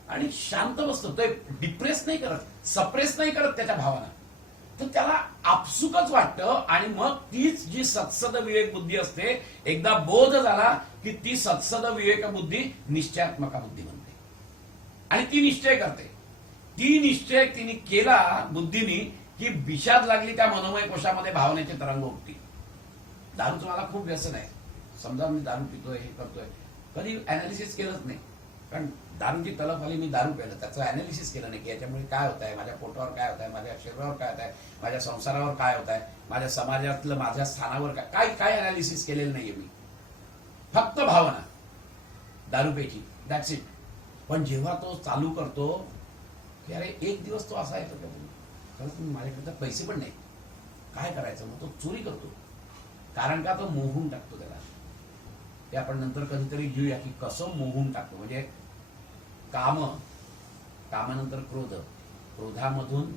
आणि शांत बसतो. ते डिप्रेस नाही करत, सप्रेस नाही करत त्याच्या भावना. तर त्याला आपसुकच वाटतं आणि मग तीच जी सत्सद विवेक बुद्धी असते, एकदा बोध झाला की ती सत्सद विवेक बुद्धी निश्चयात्मक बुद्धी बनते आणि ती निश्चय करते. ती निश्चय तिने केला बुद्धीनी की विषाद लागली त्या मनोमय कोशामध्ये, भावनेचे तरंग उठतील. दारूचं मला खूप व्यसन आहे. समजा मी दारू पितोय, हे करतोय, कधी अनालिसिस केलंच नाही. कारण दारूची तलफ आली, मी दारू प्यायलं, त्याचं अनालिसिस केलं नाही की याच्यामुळे काय होत आहे, माझ्या पोटावर काय होत आहे, माझ्या शरीरावर काय होत आहे, माझ्या संसारावर काय होत आहे, माझ्या समाजातलं माझ्या स्थानावर काय काय अनालिसिस केलेलं नाहीये मी. फक्त भावना दारू प्यायची, दॅट्स इट. पण जेव्हा तो चालू करतो की अरे एक दिवस तो असा येतो का, खरंच माझ्याकडे तर पैसे पण नाही, काय करायचं? मग तो चोरी करतो. कारण का? तो मोहून टाकतो त्याला. ते आपण नंतर कधीतरी घेऊया की कसं मोहून टाकतो. म्हणजे कामानंतर क्रोध, क्रोधामधून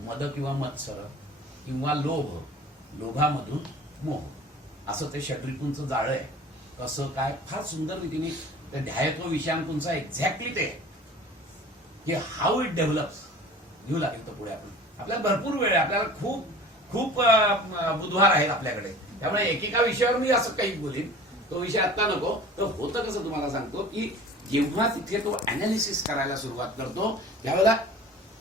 मद किंवा मत्सर किंवा लोभामधून मोह, असं ते षड्रिपूंचं जाळं आहे. कसं काय? फार सुंदर रीतीने ते ध्यायत्व विषयांतूनचा एक्झॅक्टली ते की हाऊ इट डेव्हलप्स घेऊ लागेल. तर पुढे आपल्याला भरपूर वेळ आहे, आपल्याला खूप खूप बुधवार आहेत आपल्याकडे. त्यामुळे एकेका विषयावर मी असं काही बोलीन, तो विषय आता नको. तर होतं कसं तुम्हाला सांगतो की जेव्हा तिथे तो अनालिसिस करायला सुरुवात करतो त्यावेळेला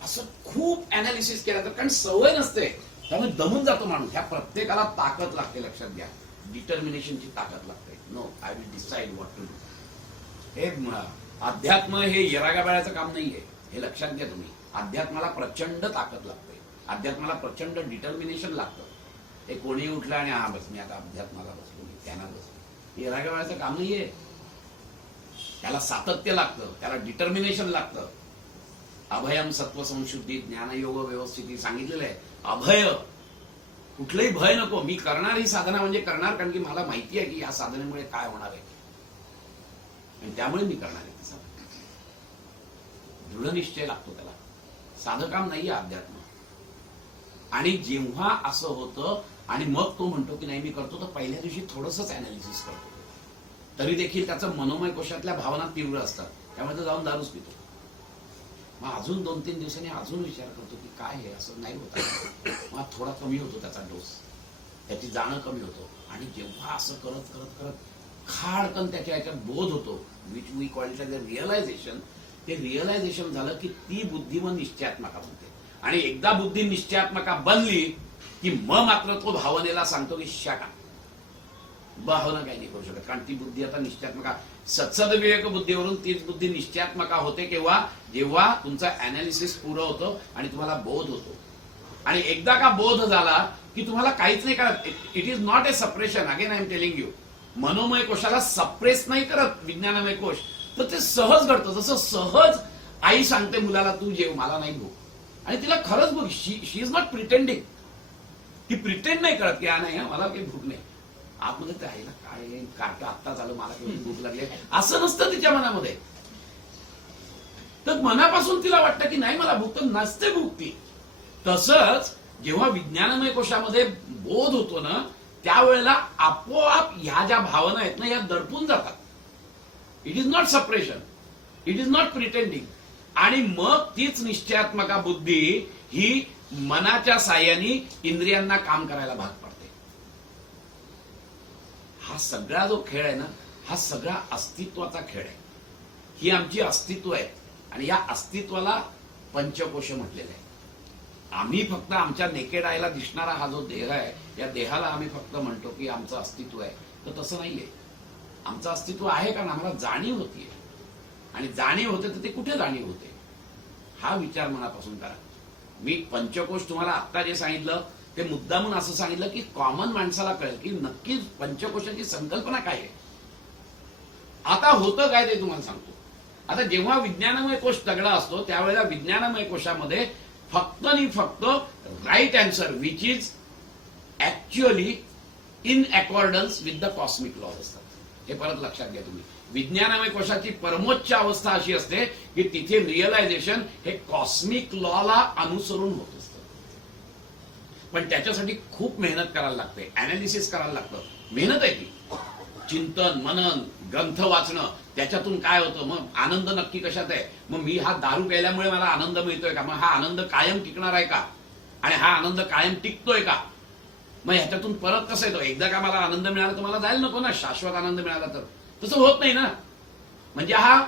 असं खूप अनालिसिस केलं तर, कारण सवय नसते त्यामुळे दमून जातो माणूस. ह्या प्रत्येकाला ताकद लागते, लक्षात घ्या. डिटर्मिनेशनची ताकद लागते. No, I will decide what to do. हे अध्यात्म हे येरागाबाळ्याचं काम नाहीये, हे लक्षात घ्या तुम्ही. अध्यात्माला प्रचंड ताकद लागते, अध्यात्माला प्रचंड डिटर्मिनेशन लागतं. हे कोणी उठलं आणि हा बस मी आता अध्यात्माला बसलो, मी त्यांना बसलो. येरागाबाळ्याचं काम नाहीये. त्याला सातत्य लागतं, त्याला डिटर्मिनेशन लागतं. अभयम सत्व संशुद्धी ज्ञानयोग व्यवस्थिती सांगितलेलं आहे. अभय, कुठलंही भय नको. मी करणार ही साधना म्हणजे करणार, कारण की मला माहिती आहे की या साधनेमुळे काय होणार आहे आणि त्यामुळे मी करणार आहे. तसा दृढनिश्चय लागतो त्याला. साधं काम नाहीये अध्यात्म. आणि जेव्हा असं होतं आणि मग तो म्हणतो की नाही मी करतो, तर पहिल्या दिवशी थोडंसंच अनालिसिस करतो, तरी देखील त्याचं मनोमय कोशातल्या भावना तीव्र असतात. त्यामुळे तो जाऊन दारूच पितो. मग अजून 2-3 दिवसांनी अजून विचार करतो की काय हे असं नाही होत. मग थोडा कमी होतो त्याचा डोस, त्याची जाणं कमी होतो. आणि जेव्हा असं करत करत करत खाडकन त्याच्या ह्याच्यात बोध होतो, which we call it realisation. ते रिअलायझेशन झालं की ती बुद्धी मग निश्चयात्मका बनते. आणि एकदा बुद्धी निश्चयात्मका बनली की मग मात्र तो भावनेला सांगतो की शाटा, भावना काही नाही करू शकत. कारण ती बुद्धी आता निश्चयात्मका, सत्सद विवेक बुद्धीवरून तीच बुद्धी निश्चयात्मका होते. केव्हा? जेव्हा तुमचा अनालिसिस पुरं होतं आणि तुम्हाला बोध होतो. आणि एकदा का बोध झाला की तुम्हाला काहीच नाही करत. It is not a suppression. Again I am telling you, मनोमय कोशाला सप्रेस नाही करत विज्ञानमय कोश. तर ते सहज घडतं. जसं सहज आई सांगते मुलाला तू जेव, मला नाही भूक, आणि तिला खरंच भूक. शी इज नॉट प्रिटेंडिंग. ती प्रिटेंड नाही करत की नाही मला काही भूक नाही. आतमध्ये ते आईला काय कार्ट आत्ता झालं, मला काही भूक लागली, असं नसतं तिच्या मनामध्ये. तर मनापासून तिला वाटतं की नाही मला भूक, तर नसते भूक ती. तसंच जेव्हा विज्ञानमय कोशामध्ये बोध होतो ना, त्यावेळेला आपोआप ह्या ज्या भावना आहेत ना, या दडपून जातात. It is not suppression, it is not pretending. आणि मग तीच निश्चयात्मका बुद्धी ही मनाच्या साह्याने इंद्रियांना काम करायला भाग पडते. हा सगळा जो खेळ आहे ना, हा सगळा अस्तित्वाचा खेळ आहे. ही आमची अस्तित्व आहे आणि या अस्तित्वाला पंचकोश म्हटलेलं आहे. आम्ही फक्त आमच्या नेकेड आयला दिसणारा हा जो देह आहे, या देहाला आम्ही फक्त म्हणतो की आमचं अस्तित्व आहे. तर तसं नाहीये. आमचं अस्तित्व आहे कारण आम्हाला जाणीव होतीये. आणि जाणीव होते तर ते कुठे जाणीव होते, हा विचार मनापासून करा. मी पंचकोश तुम्हाला आत्ता जे सांगितलं ते मुद्दामून असं सांगितलं की कॉमन माणसाला कळेल की नक्कीच पंचकोशाची संकल्पना काय आहे. आता होतं काय ते तुम्हाला सांगतो. आता जेव्हा विज्ञानमय कोश तगडा असतो त्यावेळेला विज्ञानमय कोशामध्ये फक्त आणि फक्त right answer which is actually in accordance with the cosmic laws असतात. हे परत लक्षात घ्या तुम्ही. विज्ञानमय कोशाची परमोच्च अवस्था अशी असते की तिथे रिअलायझेशन हे कॉस्मिक लॉला अनुसरून होत असतं. पण त्याच्यासाठी खूप मेहनत करायला लागते, अनालिसिस करायला लागतं. मेहनत आहे ती. चिंतन, मनन, ग्रंथ वाचणं, त्याच्यातून काय होतं, मग आनंद नक्की कशात आहे, मग मी हा दारू प्यायल्यामुळे मला आनंद मिळतोय का, मग हा आनंद कायम टिकणार आहे का, आणि हा आनंद कायम टिकतोय का, मग ह्याच्यातून परत कसं येतो. एकदा का मला आनंद मिळाला तर मला जायला नको ना, शाश्वत आनंद मिळाला तर. तसं होत नाही ना. म्हणजे हा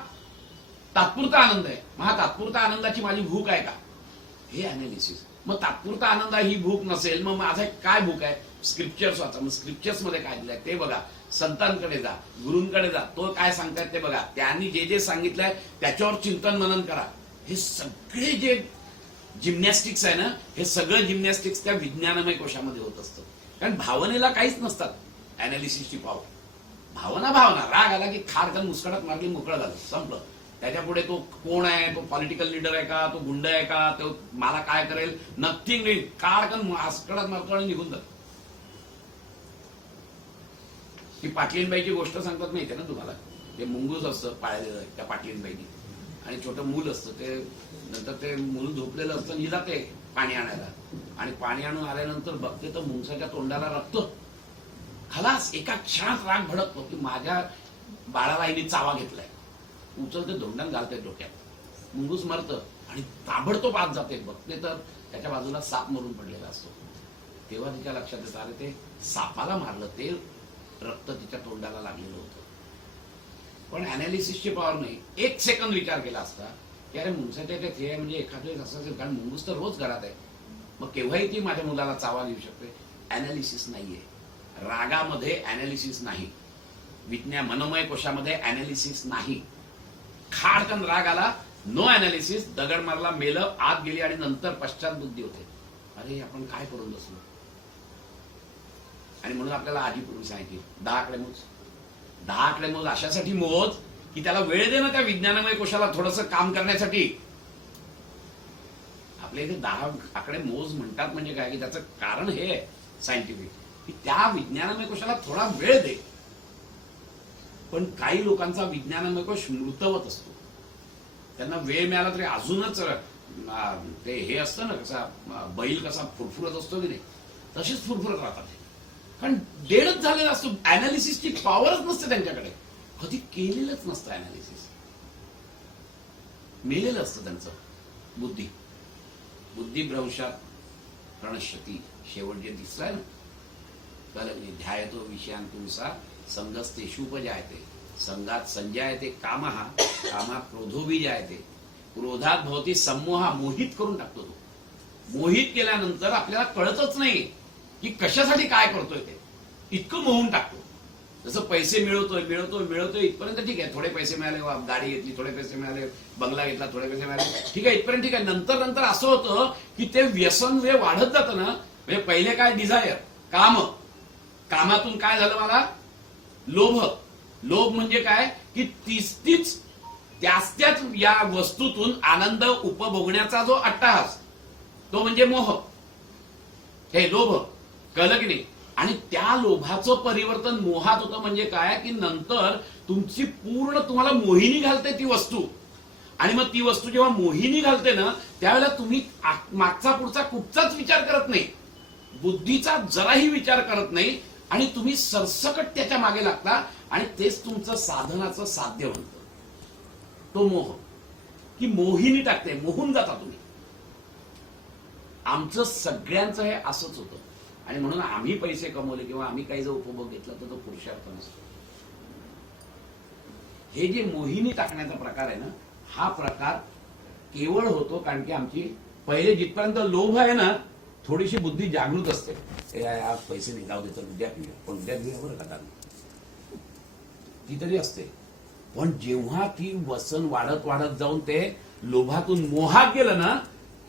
तात्पुरता आनंद आहे, मग हा तात्पुरता आनंदाची माझी भूक आहे का, हे अनालिसिस. मग तात्पुरता आनंद ही भूक नसेल, मग माझा काय भूक आहे, स्क्रिप्चर्स वाचा. मग स्क्रिप्चर्स मध्ये काय दिलंय ते बघा. संतांकडे जा, गुरूंकडे जा, तो काय सांगतायत ते बघा. त्यांनी जे जे सांगितलंय त्याच्यावर चिंतन मनन करा. हे सगळे जे जिम्नॅस्टिक्स आहे ना, हे सगळं जिम्नॅस्टिक्स त्या विज्ञानमय कोशामध्ये होत असतं. कारण भावनेला काहीच नसतात अनालिसिसची पावर. भावना, राग आला की खारकन मुस्कटात मारली, मोकळं झालं, संपलं. त्याच्या पुढे तो कोण आहे, तो पॉलिटिकल लीडर आहे का, तो गुंड आहे का, तो मला काय करेल, नथिंग नाही. काळकन आसकडात मारतो निघून जात. ती पाटलीनबाईची गोष्ट सांगतात माहिती आहे ना तुम्हाला, ते मुंगूस असतं पाळलेलं त्या पाटलीनबाईनी, आणि छोटं मूल असतं, ते नंतर ते मूल झोपलेलं असतं आणि जाते पाणी आणायला, आणि पाणी आणून आल्यानंतर बघते तर मुंगसाच्या तोंडाला रक्त. खलास एका क्षणात राग भडकतो की माझ्या बाळाला हिने चावा घेतलाय. उचलते धोंडान घालते डोक्यात, मुंगूस मरतं आणि ताबडतोब आत जाते. बघते तर त्याच्या बाजूला साप मरून पडलेला असतो. तेव्हा तिच्या लक्षात येतं अरे ते सापाला मारलं, ते रक्त तिच्या तोंडाला लागलेलं होतं. पण अनालिसिसची पॉवर नाही. एक सेकंद विचार केला असता की अरे मुंगसाच्या ते ध्येय म्हणजे एखाद्या वेळेस असं असेल, कारण मुंगूस तर रोज घरात आहे, मग केव्हाही ती माझ्या मुलाला चावा देऊ शकते. अनालिसिस नाहीये, रागामध्ये अनालिसिस नाही, मनोमय कोशामध्ये अनालिसिस नाही. खाडकन राग आला, नो अनालिसिस, दगड मारला, मेलं, आत गेली, आणि नंतर पश्चात बुद्धी होते अरे आपण काय करून बसलो. आणि म्हणून आपल्याला आधी पूर्वी सांगितली 10 आकडे मोज. 10 आकडे मोज अशासाठी मोज की त्याला वेळ दे ना त्या विज्ञानमय कोशाला थोडंसं काम करण्यासाठी. आपल्या इथे 10 आकडे मोज म्हणतात म्हणजे काय की त्याचं कारण हे आहे सायंटिफिक, की त्या विज्ञानमय कोशाला थोडा वेळ दे. पण काही लोकांचा विज्ञानमय कोश मृतवत असतो, त्यांना वेळ मिळाला तरी अजूनच ते हे असतं ना, कसा बैल कसा फुरफुरत असतो की नाही, तशीच फुरफुरत राहतात. कारण डेडच झालेला असतो, अनालिसिसची पॉवरच नसते त्यांच्याकडे, कधी केलेलंच नसतं अनालिसिस, मेलेलं असतं त्यांचं. बुद्धिभ्रंशात प्रणश्यती, शेवट जे दिसलाय ना, ध्यायतो विषयांतुंसा संगस्तेषुपजायते, संगात संजायते कामः, कामात क्रोधोभी जायते, क्रोधात भवती सम्मोहा, मोहित करून टाकतो तो. मोहित केल्यानंतर आपल्याला कळतच नाही की कशासाठी काय करतोय ते, इतकं मोहून टाकतो. जसं पैसे मिळवतोय इथपर्यंत ठीक आहे, थोडे पैसे मिळाले, गाडी घेतली, थोडे पैसे मिळाले, बंगला घेतला, थोडे पैसे मिळाले, ठीक आहे, इथपर्यंत ठीक आहे. नंतर असं होतं की ते व्यसन जे वाढत जातं ना, म्हणजे पहिले काय डिझायर, कामातून काय झालं मला लोभ म्हणजे काय की त्याच या वस्तूतून आनंद उपभोगण्याचा जो अट्टहास, तो म्हणजे मोह, हे लोभ. कळलं की नाही? आणि त्या लोभाचं परिवर्तन मोहात होतं. म्हणजे काय की नंतर तुमची तुम्हाला मोहिनी घालते ती वस्तू, आणि मग ती वस्तू जेव्हा मोहिनी घालते ना, त्यावेळेला तुम्ही मागचा पुढचा कुठचाच विचार करत नाही, बुद्धीचा जराही विचार करत नाही, आणि तुम्ही सरसकट त्याच्या मागे लागता, आणि तेच तुमचं साधनाचं साध्य बनतं. तो मोह की मोहिनी टाकते, मोहून जाता तुम्ही. आमचं सगळ्यांचं हे असंच होतं. आणि म्हणून आम्ही पैसे कमवले किंवा आम्ही काही जर उपभोग घेतला तर तो पुरुषार्थ नसतो. हे जे मोहिनी टाकण्याचा प्रकार आहे ना, हा प्रकार केवळ होतो कारण की आमची पहिले जिथपर्यंत लोभ आहे ना, थोडीशी बुद्धी जागृत असते. आज पैसे नाही, जाऊ दे तर उद्या घेऊया, पण उद्या घेऊया बरं का, ती तरी असते. पण जेव्हा ती वसन वाढत जाऊन ते लोभातून मोहात गेलं ना,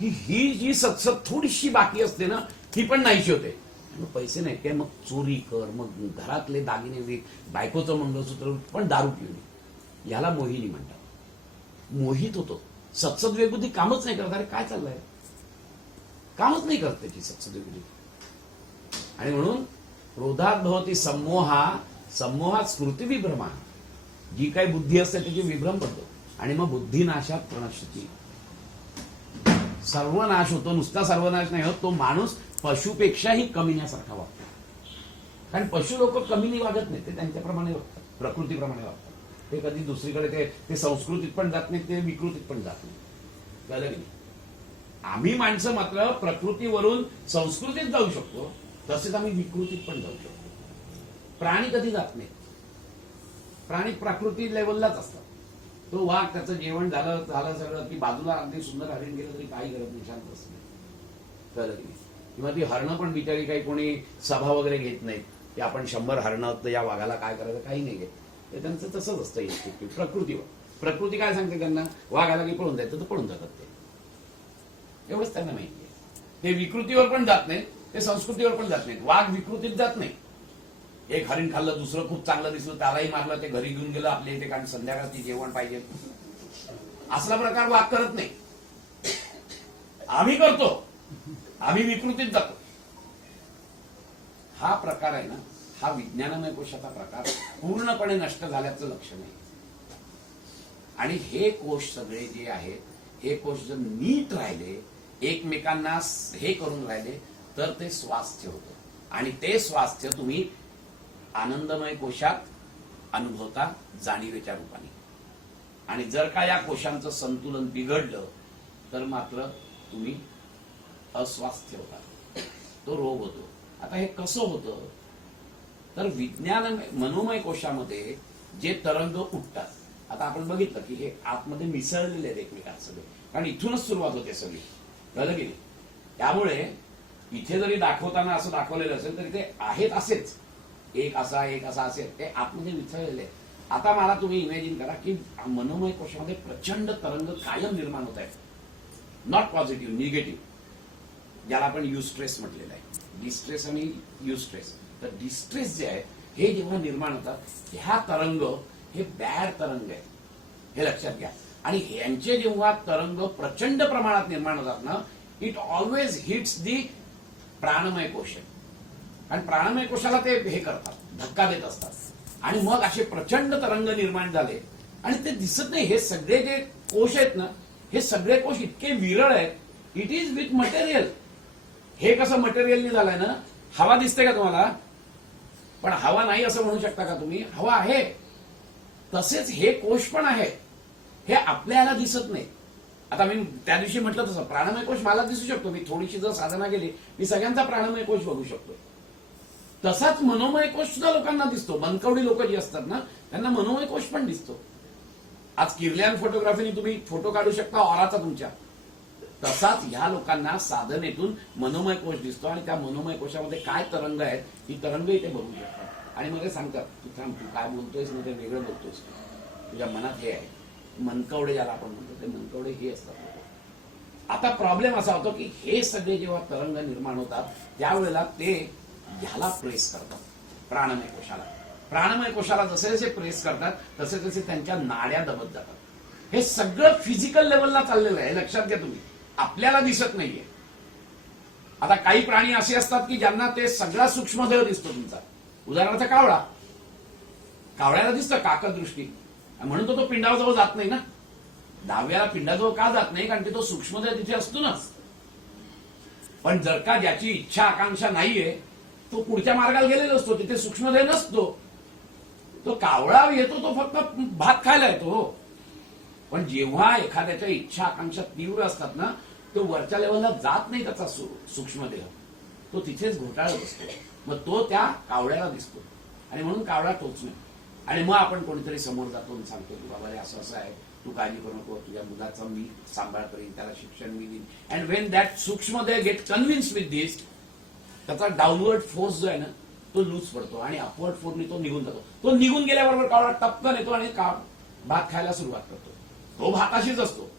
की ही जी सतसत थोडीशी बाकी असते ना, ती पण नाहीशी होते. मग पैसे नाही काय, मग चोरी कर, मग घरातले दागिने विक, बायकोचं मंगळसूत्र, पण दारू पिवली, याला मोहिनी म्हणतात. मोहित होतो. सत्सद विवेकबुद्धी कामच नाही करत. अरे काय चाललंय, कामच नाही करत त्याची सत्सद विवेकबुद्धी. आणि म्हणून क्रोधात भवती सम्मोहात स्मृती विभ्रमा, जी काही बुद्धी असते त्याची विभ्रम पडतो, आणि मग बुद्धिनाशात प्रणश्यती, सर्वनाश होतो. नुसता सर्वनाश नाही होत, तो माणूस पशुपेक्षाही कमीण्यासारखा वागतो. कारण पशु लोक कमीनी वागत नाही, ते त्यांच्याप्रमाणे वागतात, प्रकृतीप्रमाणे वागतात. ते कधी दुसरीकडे ते संस्कृतीत पण जात नाही, ते विकृतीत पण जात नाही. कळलं की नाही? आम्ही माणसं मात्र प्रकृतीवरून संस्कृतीत जाऊ शकतो, तसेच आम्ही विकृतीत पण जाऊ शकतो. प्राणी कधी जात नाही, प्राणी प्रकृती लेवललाच असतात. तो वाघ, त्याचं जेवण झालं सगळं की बाजूला अगदी सुंदर हरिण गेलं तरी काही गरज नाही, शांत असते. कळलं की नाही? किंवा ती हरणं पण बिचारी काही कोणी सभा वगैरे घेत नाहीत की आपण 100 हरणं, तर या वाघाला काय करायचं, काही नाही घेत. ते त्यांचं तसंच असतं इन्स्टिंक्टिव्ह. प्रकृती काय सांगते त्यांना, वाघ आला की पळून जायचं, तर पळून जातात ते. एवढंच त्यांना माहिती आहे. ते विकृतीवर पण जात नाहीत, ते संस्कृतीवर पण जात नाहीत. वाघ विकृतीत जात नाही. एक हरिण खाल्लं, दुसरं खूप चांगलं दिसलं, त्यालाही मारलं, ते घरी घेऊन गेलं आपल्या इथे, कारण संध्याकाळची जेवण पाहिजे. असला प्रकार वाक करत नाही. आम्ही करतो, आम्ही विकृतीत जातो. हा प्रकार आहे ना, हा विज्ञानमय कोशाचा प्रकार पूर्णपणे नष्ट झाल्याचं लक्षण आहे. आणि हे कोश सगळे जे आहेत, हे कोश जर नीट राहिले, एकमेकांना हे करून राहिले, तर ते स्वास्थ्य होतं. आणि ते स्वास्थ्य तुम्ही आनंदमय कोशात अनुभवता जाणीवेच्या रूपाने. आणि जर का या कोशांचं संतुलन बिघडलं तर मात्र तुम्ही अस्वास्थ्य होता, तो रोग होतो. आता हे कसं होतं, तर विज्ञानमय मनोमय कोशामध्ये जे तरंग उठतात, आता आपण बघितलं की हे आतमध्ये मिसळलेले आहेत एकमेकांत सगळे, कारण इथूनच सुरुवात होते सगळी, कळलं की नाही. त्यामुळे इथे जरी दाखवताना असं दाखवलेलं असेल तरी ते आहेत असेच, एक असा असेल, ते आतमध्ये मिसळलेले आहेत. आता मला तुम्ही इमॅजिन करा की मनोमय कोशामध्ये प्रचंड तरंग कायम निर्माण होत आहेत, नॉट पॉझिटिव्ह, निगेटिव्ह, ज्याला आपण युस्ट्रेस म्हटलेलं आहे. डिस्ट्रेस आणि युस्ट्रेस. तर डिस्ट्रेस जे आहे हे जेव्हा निर्माण होतात, ह्या तरंग हे बॅड तरंग आहेत, हे लक्षात घ्या. आणि ह्यांचे जेव्हा तरंग प्रचंड प्रमाणात निर्माण होतात ना, इट ऑलवेज हिट्स दी प्राणमय कोश. आणि प्राणमय कोशाला ते हे करतात, धक्का देत असतात. आणि मग असे प्रचंड तरंग निर्माण झाले आणि ते दिसत नाही. हे सगळे जे कोश आहेत ना, हे सगळे कोश इतके विरळ आहेत. It is with material. हे कसं मटेरियलनी झालंय ना, हवा दिसते का तुम्हाला? पण हवा नाही असं म्हणू शकता का तुम्ही? हवा आहे. तसेच हे कोश पण आहे, हे आपल्याला दिसत नाही. आता मी त्या दिवशी म्हटलं तसं प्राणमय कोश मला दिसू शकतो. मी थोडीशी जर साधना केली, मी सगळ्यांचा प्राणमय कोश बघू शकतो. तसाच मनोमय कोश सुद्धा लोकांना दिसतो. बनकवडी लोक जी असतात ना, त्यांना मनोमय कोश पण दिसतो. आज किर्लियन फोटोग्राफीने तुम्ही फोटो काढू शकता ऑराचा तुमच्या. तसाच ह्या लोकांना साधनेतून मनोमय कोश दिसतो. आणि त्या मनोमय कोशामध्ये काय तरंग आहेत, ही तरंग इथे बघू शकतात. आणि मग सांगतात, तू थांब, तू काय बोलतोयस ना ते वेगळं बोलतोयस, तुझ्या मनात हे आहे. मनकवडे ज्याला आपण म्हणतो, ते मनकवडे हे असतात. आता प्रॉब्लेम असा होतो की हे सगळे जेव्हा तरंग निर्माण होतात, त्यावेळेला ते ह्याला प्रेस करतात, प्राणमय कोशाला. प्राणमय कोशाला जसे जसे प्रेस करतात, तसे तसे त्यांच्या नाड्या दबत जातात. हे सगळं फिजिकल लेवलला चाललेलं आहे, लक्षात घ्या तुम्ही. आपल्याला दिसत नाहीये. आता काही प्राणी असे असतात की ज्यांना ते सगळा सूक्ष्मदेह दिसतो तुमचा. उदाहरणार्थ कावळा. कावळ्याला दिसतं काकदृष्टी, म्हणून तो पिंडाजवळ जात नाही ना. दहाव्याला पिंडाजवळ का जात नाही? कारण की तो सूक्ष्मदेह तिथे असतो ना. पण जर का ज्याची इच्छा आकांक्षा नाहीये, तो पुढच्या मार्गाला गेलेला असतो, तिथे सूक्ष्मदेह नसतो. तो कावळा येतो, तो फक्त भात खायला येतो. पण जेव्हा एखाद्याच्या इच्छा आकांक्षा तीव्र असतात ना, तो वरच्या लेवलला जात नाही त्याचा सूक्ष्मदेह, तो तिथेच घोटाळत असतो. मग तो त्या कावळ्याला दिसतो आणि म्हणून कावळा तोच नाही. आणि मग आपण कोणीतरी समोर जातो आणि सांगतो की बाबा रे असं असं आहे, तू काळजी करू नको, तुझ्या मुलाचा मी सांभाळ करीन, त्याला शिक्षण मी देईन. अँड वेन दॅट सूक्ष्मदेह गेट कन्व्हिन्स विथ दिस, त्याचा डाऊनवर्ड फोर्स जो आहे ना, तो लूज पडतो आणि अपवर्ड फोर्सनी तो निघून जातो. तो निघून गेल्याबरोबर कावळा टपकन येतो आणि भात खायला सुरुवात करतो. तो भाताशीच असतो.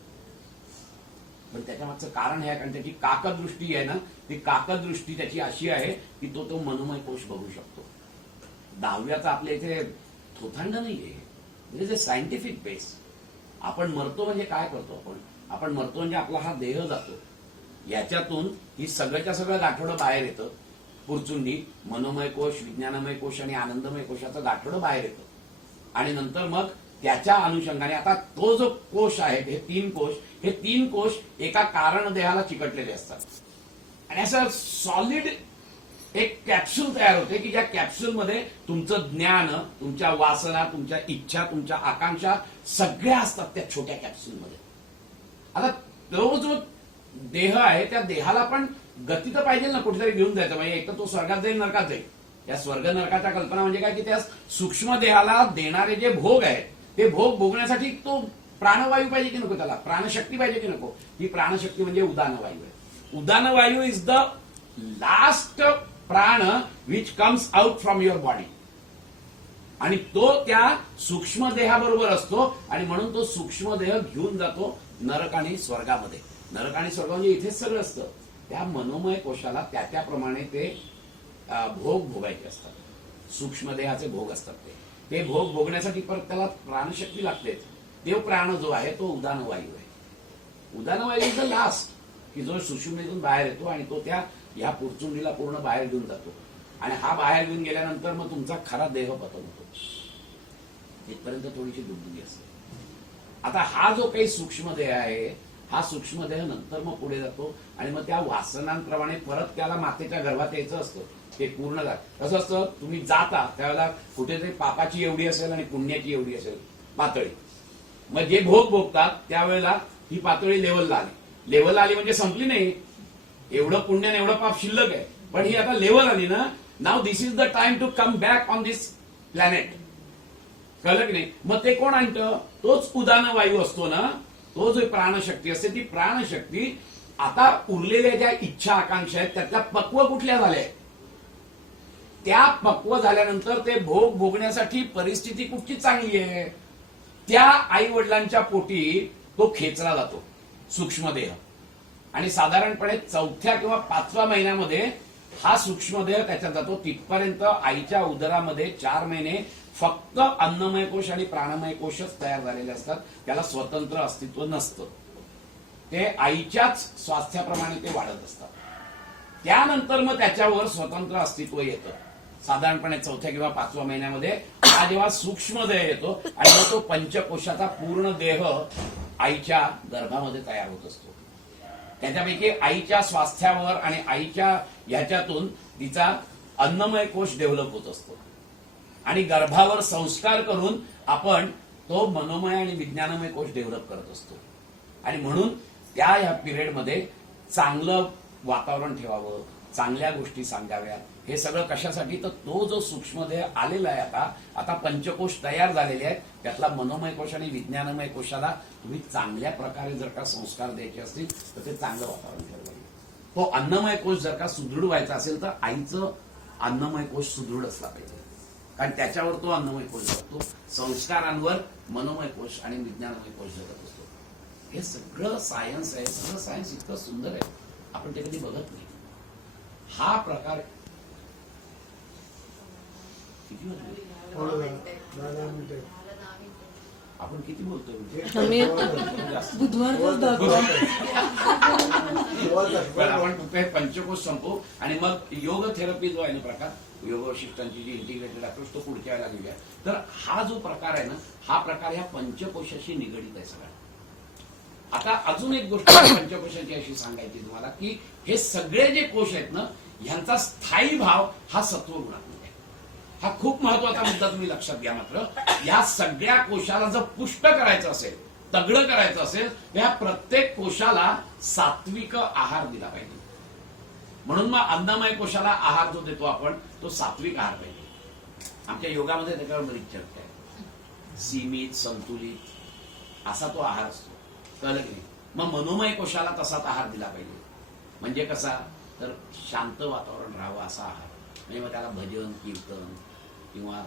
पण त्याच्या मागचं कारण हे आहे, कारण त्याची काकदृष्टी आहे ना, ती काकदृष्टी त्याची अशी आहे की तो मनोमय कोश बघू शकतो. दहाव्याचा आपल्या इथे थोथांड नाहीये. It is a scientific base. आपण मरतो म्हणजे काय करतो? आपण मरतो म्हणजे आपला हा देह जातो. याच्यातून ही सगळ्याच्या सगळं गाठोडं बाहेर येतं. पुरचुंडी, मनोमय कोश, विज्ञानमय कोश आणि आनंदमय कोशाचं गाठोडं बाहेर येतं. आणि नंतर मग त्याच्या अनुषंगाने आता तो जो कोश आहे, हे तीन कोश एका कारण देहाला चिकटलेले असतात. आणि असं सॉलिड एक कॅप्सूल तयार होते की ज्या कॅप्सूलमध्ये तुमचं ज्ञान, तुमच्या वासना, तुमच्या इच्छा, तुमच्या आकांक्षा सगळ्या असतात त्या छोट्या कॅप्सूलमध्ये. आता तो जो देह आहे, त्या देहाला पण गती तर पाहिजे ना, कुठेतरी घेऊन जायचं. म्हणजे एक तर तो स्वर्गात जाईल, नरकात जाईल. या स्वर्ग नरकाच्या कल्पना म्हणजे काय की त्या सूक्ष्म देहाला देणारे जे भोग आहेत, ते भोग भोगण्यासाठी तो प्राणवायू पाहिजे की नको, त्याला प्राणशक्ती पाहिजे की नको. ही प्राणशक्ती म्हणजे उदानवायू आहे. उदानवायू इज द लास्ट प्राण which comes out from your body. आणि तो त्या सूक्ष्मदेहाबरोबर असतो आणि म्हणून तो सूक्ष्मदेह घेऊन जातो नरक आणि स्वर्गामध्ये. नरक आणि स्वर्ग म्हणजे इथेच सगळं असतं. त्या मनोमय कोशाला त्याप्रमाणे ते भोग भोगायचे असतात. सूक्ष्मदेहाचे भोग असतात ते भोग भोगण्यासाठी परत त्याला प्राणशक्ती लागते. देव प्राण जो आहे तो उदान वायू आहे. उदान वायू इज द लास्ट, की जो सुषुम्नेतून बाहेर येतो आणि तो त्या ह्या पुरचुंडीला पूर्ण बाहेर घेऊन जातो. आणि हा बाहेर घेऊन गेल्यानंतर मग तुमचा खरा देह पतन होतो. इथपर्यंत थोडीशी दुर्बुद्धी असते. आता हा जो काही सूक्ष्मदेह आहे, हा सूक्ष्मदेह नंतर मग पुढे जातो आणि मग त्या वासनांप्रमाणे परत त्याला मातेच्या गर्भात यायचं असतं. ते पूर्ण कसं असतं, तुम्ही जाता त्यावेळेला कुठेतरी पापाची एवढी असेल आणि पुण्याची एवढी असेल पातळी. मग जे भोग भोगतात त्यावेळेला ही पातळी लेवलला आली. लेवलला आली म्हणजे संपली नाही. एवढं पुण्य आणि एवढं पाप शिल्लक आहे, पण ही आता लेवल आली ना. Now this is the time to come back on this planet. कळलं की नाही? मग ते कोण आणतं? तोच उदान वायू असतो ना. तो जो प्राणशक्ती असते, ती प्राणशक्ती आता उरलेल्या ज्या इच्छा आकांक्षा आहेत त्यातल्या पक्व कुठल्या झाल्या, त्या पक्व झाल्यानंतर ते भोग भोगण्यासाठी परिस्थिती कुठची चांगली आहे, त्या आई वडिलांच्या पोटी तो खेचला जातो सूक्ष्मदेह. आणि साधारणपणे 4थ्या किंवा 5व्या महिन्यामध्ये हा सूक्ष्मदेह त्याच्यात जातो. तिथपर्यंत आईच्या उदरामध्ये 4 महिने फक्त अन्नमय कोश आणि प्राणमय कोशच तयार झालेले असतात. त्याला स्वतंत्र अस्तित्व नसतं. ते आईच्याच स्वास्थ्याप्रमाणे ते वाढत असतात. त्यानंतर मग त्याच्यावर स्वतंत्र अस्तित्व येतं. साधारणपणे 4थ्या किंवा 5व्या महिन्यामध्ये हा जेव्हा सूक्ष्मदेह येतो आणि मग तो पंचकोशाचा पूर्ण देह आईच्या गर्भामध्ये तयार होत असतो. त्याच्यापैकी आईच्या स्वास्थ्यावर आणि आईच्या ह्याच्यातून तिचा अन्नमय कोश डेव्हलप होत असतो. आणि गर्भावर संस्कार करून आपण तो मनोमय आणि विज्ञानमय कोश डेव्हलप करत असतो. आणि म्हणून त्या ह्या पिरियडमध्ये चांगलं वातावरण ठेवावं, चांगल्या गोष्टी सांगाव्यात. हे सगळं कशासाठी? तर तो जो सूक्ष्मदेह आलेला आहे आता पंचकोश तयार झालेले आहेत. त्यातला मनोमय कोश आणि विज्ञानमय कोशाला तुम्ही चांगल्या प्रकारे जर का संस्कार द्यायचे असतील तर ते चांगलं वातावरण ठेवावं. तो अन्नमय कोश जर का सुदृढ व्हायचा असेल तर आईचं अन्नमय कोश सुदृढ असला पाहिजे. कारण त्याच्यावर तो अन्नमय कोश जगतो. संस्कारांवर मनोमय कोश आणि विज्ञानमय कोश जगत असतो. हे सगळं सायन्स आहे. सगळं सायन्स इतकं सुंदर आहे, आपण ते कधी बघत नाही. हा प्रकार आपण किती बोलतोय आपण पंचकोश संपू आणि मग योग थेरपी जो आहे ना प्रकार, योग वशिष्ठांची जी इंटिग्रेटेड अप्रोच, तो पुढच्या वेळेला घेऊया. तर हा जो प्रकार आहे ना, हा प्रकार ह्या पंचकोशाशी निगडीत आहे सगळा. आता अजून एक गोष्ट पंचकोशाची अशी सांगायची तुम्हाला, की हे सगळे जे कोश आहेत ना, ह्यांचा स्थायी भाव हा सत्वगुणात्मक आहे. हा खूप महत्वाचा मुद्दा तुम्ही लक्षात घ्या. मात्र या सगळ्या कोशाला जर पुष्ट करायचं असेल, तगडं करायचं असेल, तर या प्रत्येक कोशाला सात्विक आहार दिला पाहिजे. म्हणून मग अन्नमय कोशाला आहार जो देतो आपण, तो सात्विक आहार पाहिजे. आमच्या योगामध्ये त्याच्यावर बरीच चर्चा आहे. सीमित, संतुलित असा तो आहार असतो. कळलं की नाही? मग मनोमय कोशाला तसाच आहार दिला पाहिजे. म्हणजे कसा? तर शांत वातावरण राहावं असा आहार. म्हणजे मग त्याला भजन, कीर्तन किंवा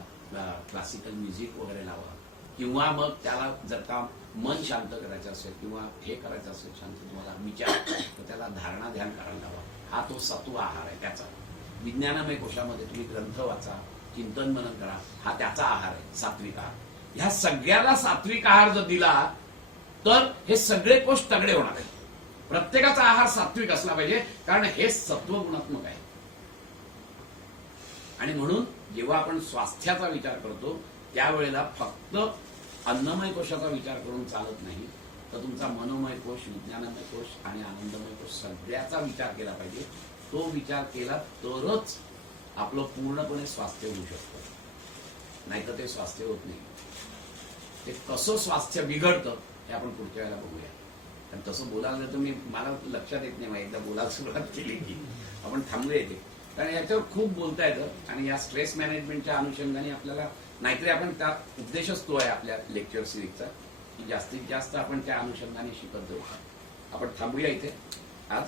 क्लासिकल म्युझिक वगैरे लावा. किंवा मग त्याला जर का मन शांत करायचं असेल किंवा हे करायचं असेल शांत तुम्हाला विचार, तर त्याला धारणा ध्यान करायला लावा. हा तो सत्व आहार आहे त्याचा. विज्ञानमय कोशामध्ये तुम्ही ग्रंथ वाचा, चिंतन मनन करा, हा त्याचा आहार आहे, सात्विक आहार. ह्या सगळ्याला सात्विक आहार जर दिला तर हे सगळे कोश तगडे होणार आहेत. प्रत्येकाचा आहार सात्विक असला पाहिजे, कारण हे सत्वगुणात्मक आहे. आणि म्हणून जेव्हा आपण स्वास्थ्याचा विचार करतो त्यावेळेला फक्त अन्नमय कोशाचा विचार करून चालत नाही, तर तुमचा मनोमय कोश, विज्ञानमय कोश आणि आनंदमय कोश सगळ्याचा विचार केला पाहिजे. तो विचार केला तरच आपलं पूर्णपणे स्वास्थ्य होऊ शकतं, नाहीतर ते स्वास्थ्य होत नाही. ते कसं स्वास्थ्य बिघडतं हे आपण पुढच्या वेळेला बघूया. कारण तसं बोलायला तर मला लक्षात येत नाही. एकदा बोलायला सुरुवात केली की आपण थांबूया इथे, कारण याच्यावर खूप बोलता येतं. आणि या स्ट्रेस मॅनेजमेंटच्या अनुषंगाने आपल्याला, नाहीतरी आपण त्या उद्देशच तो आहे आपल्या लेक्चर सिरीजचा, की जास्तीत जास्त आपण त्या अनुषंगाने शिकत जाऊ. आपण थांबूया इथे आज.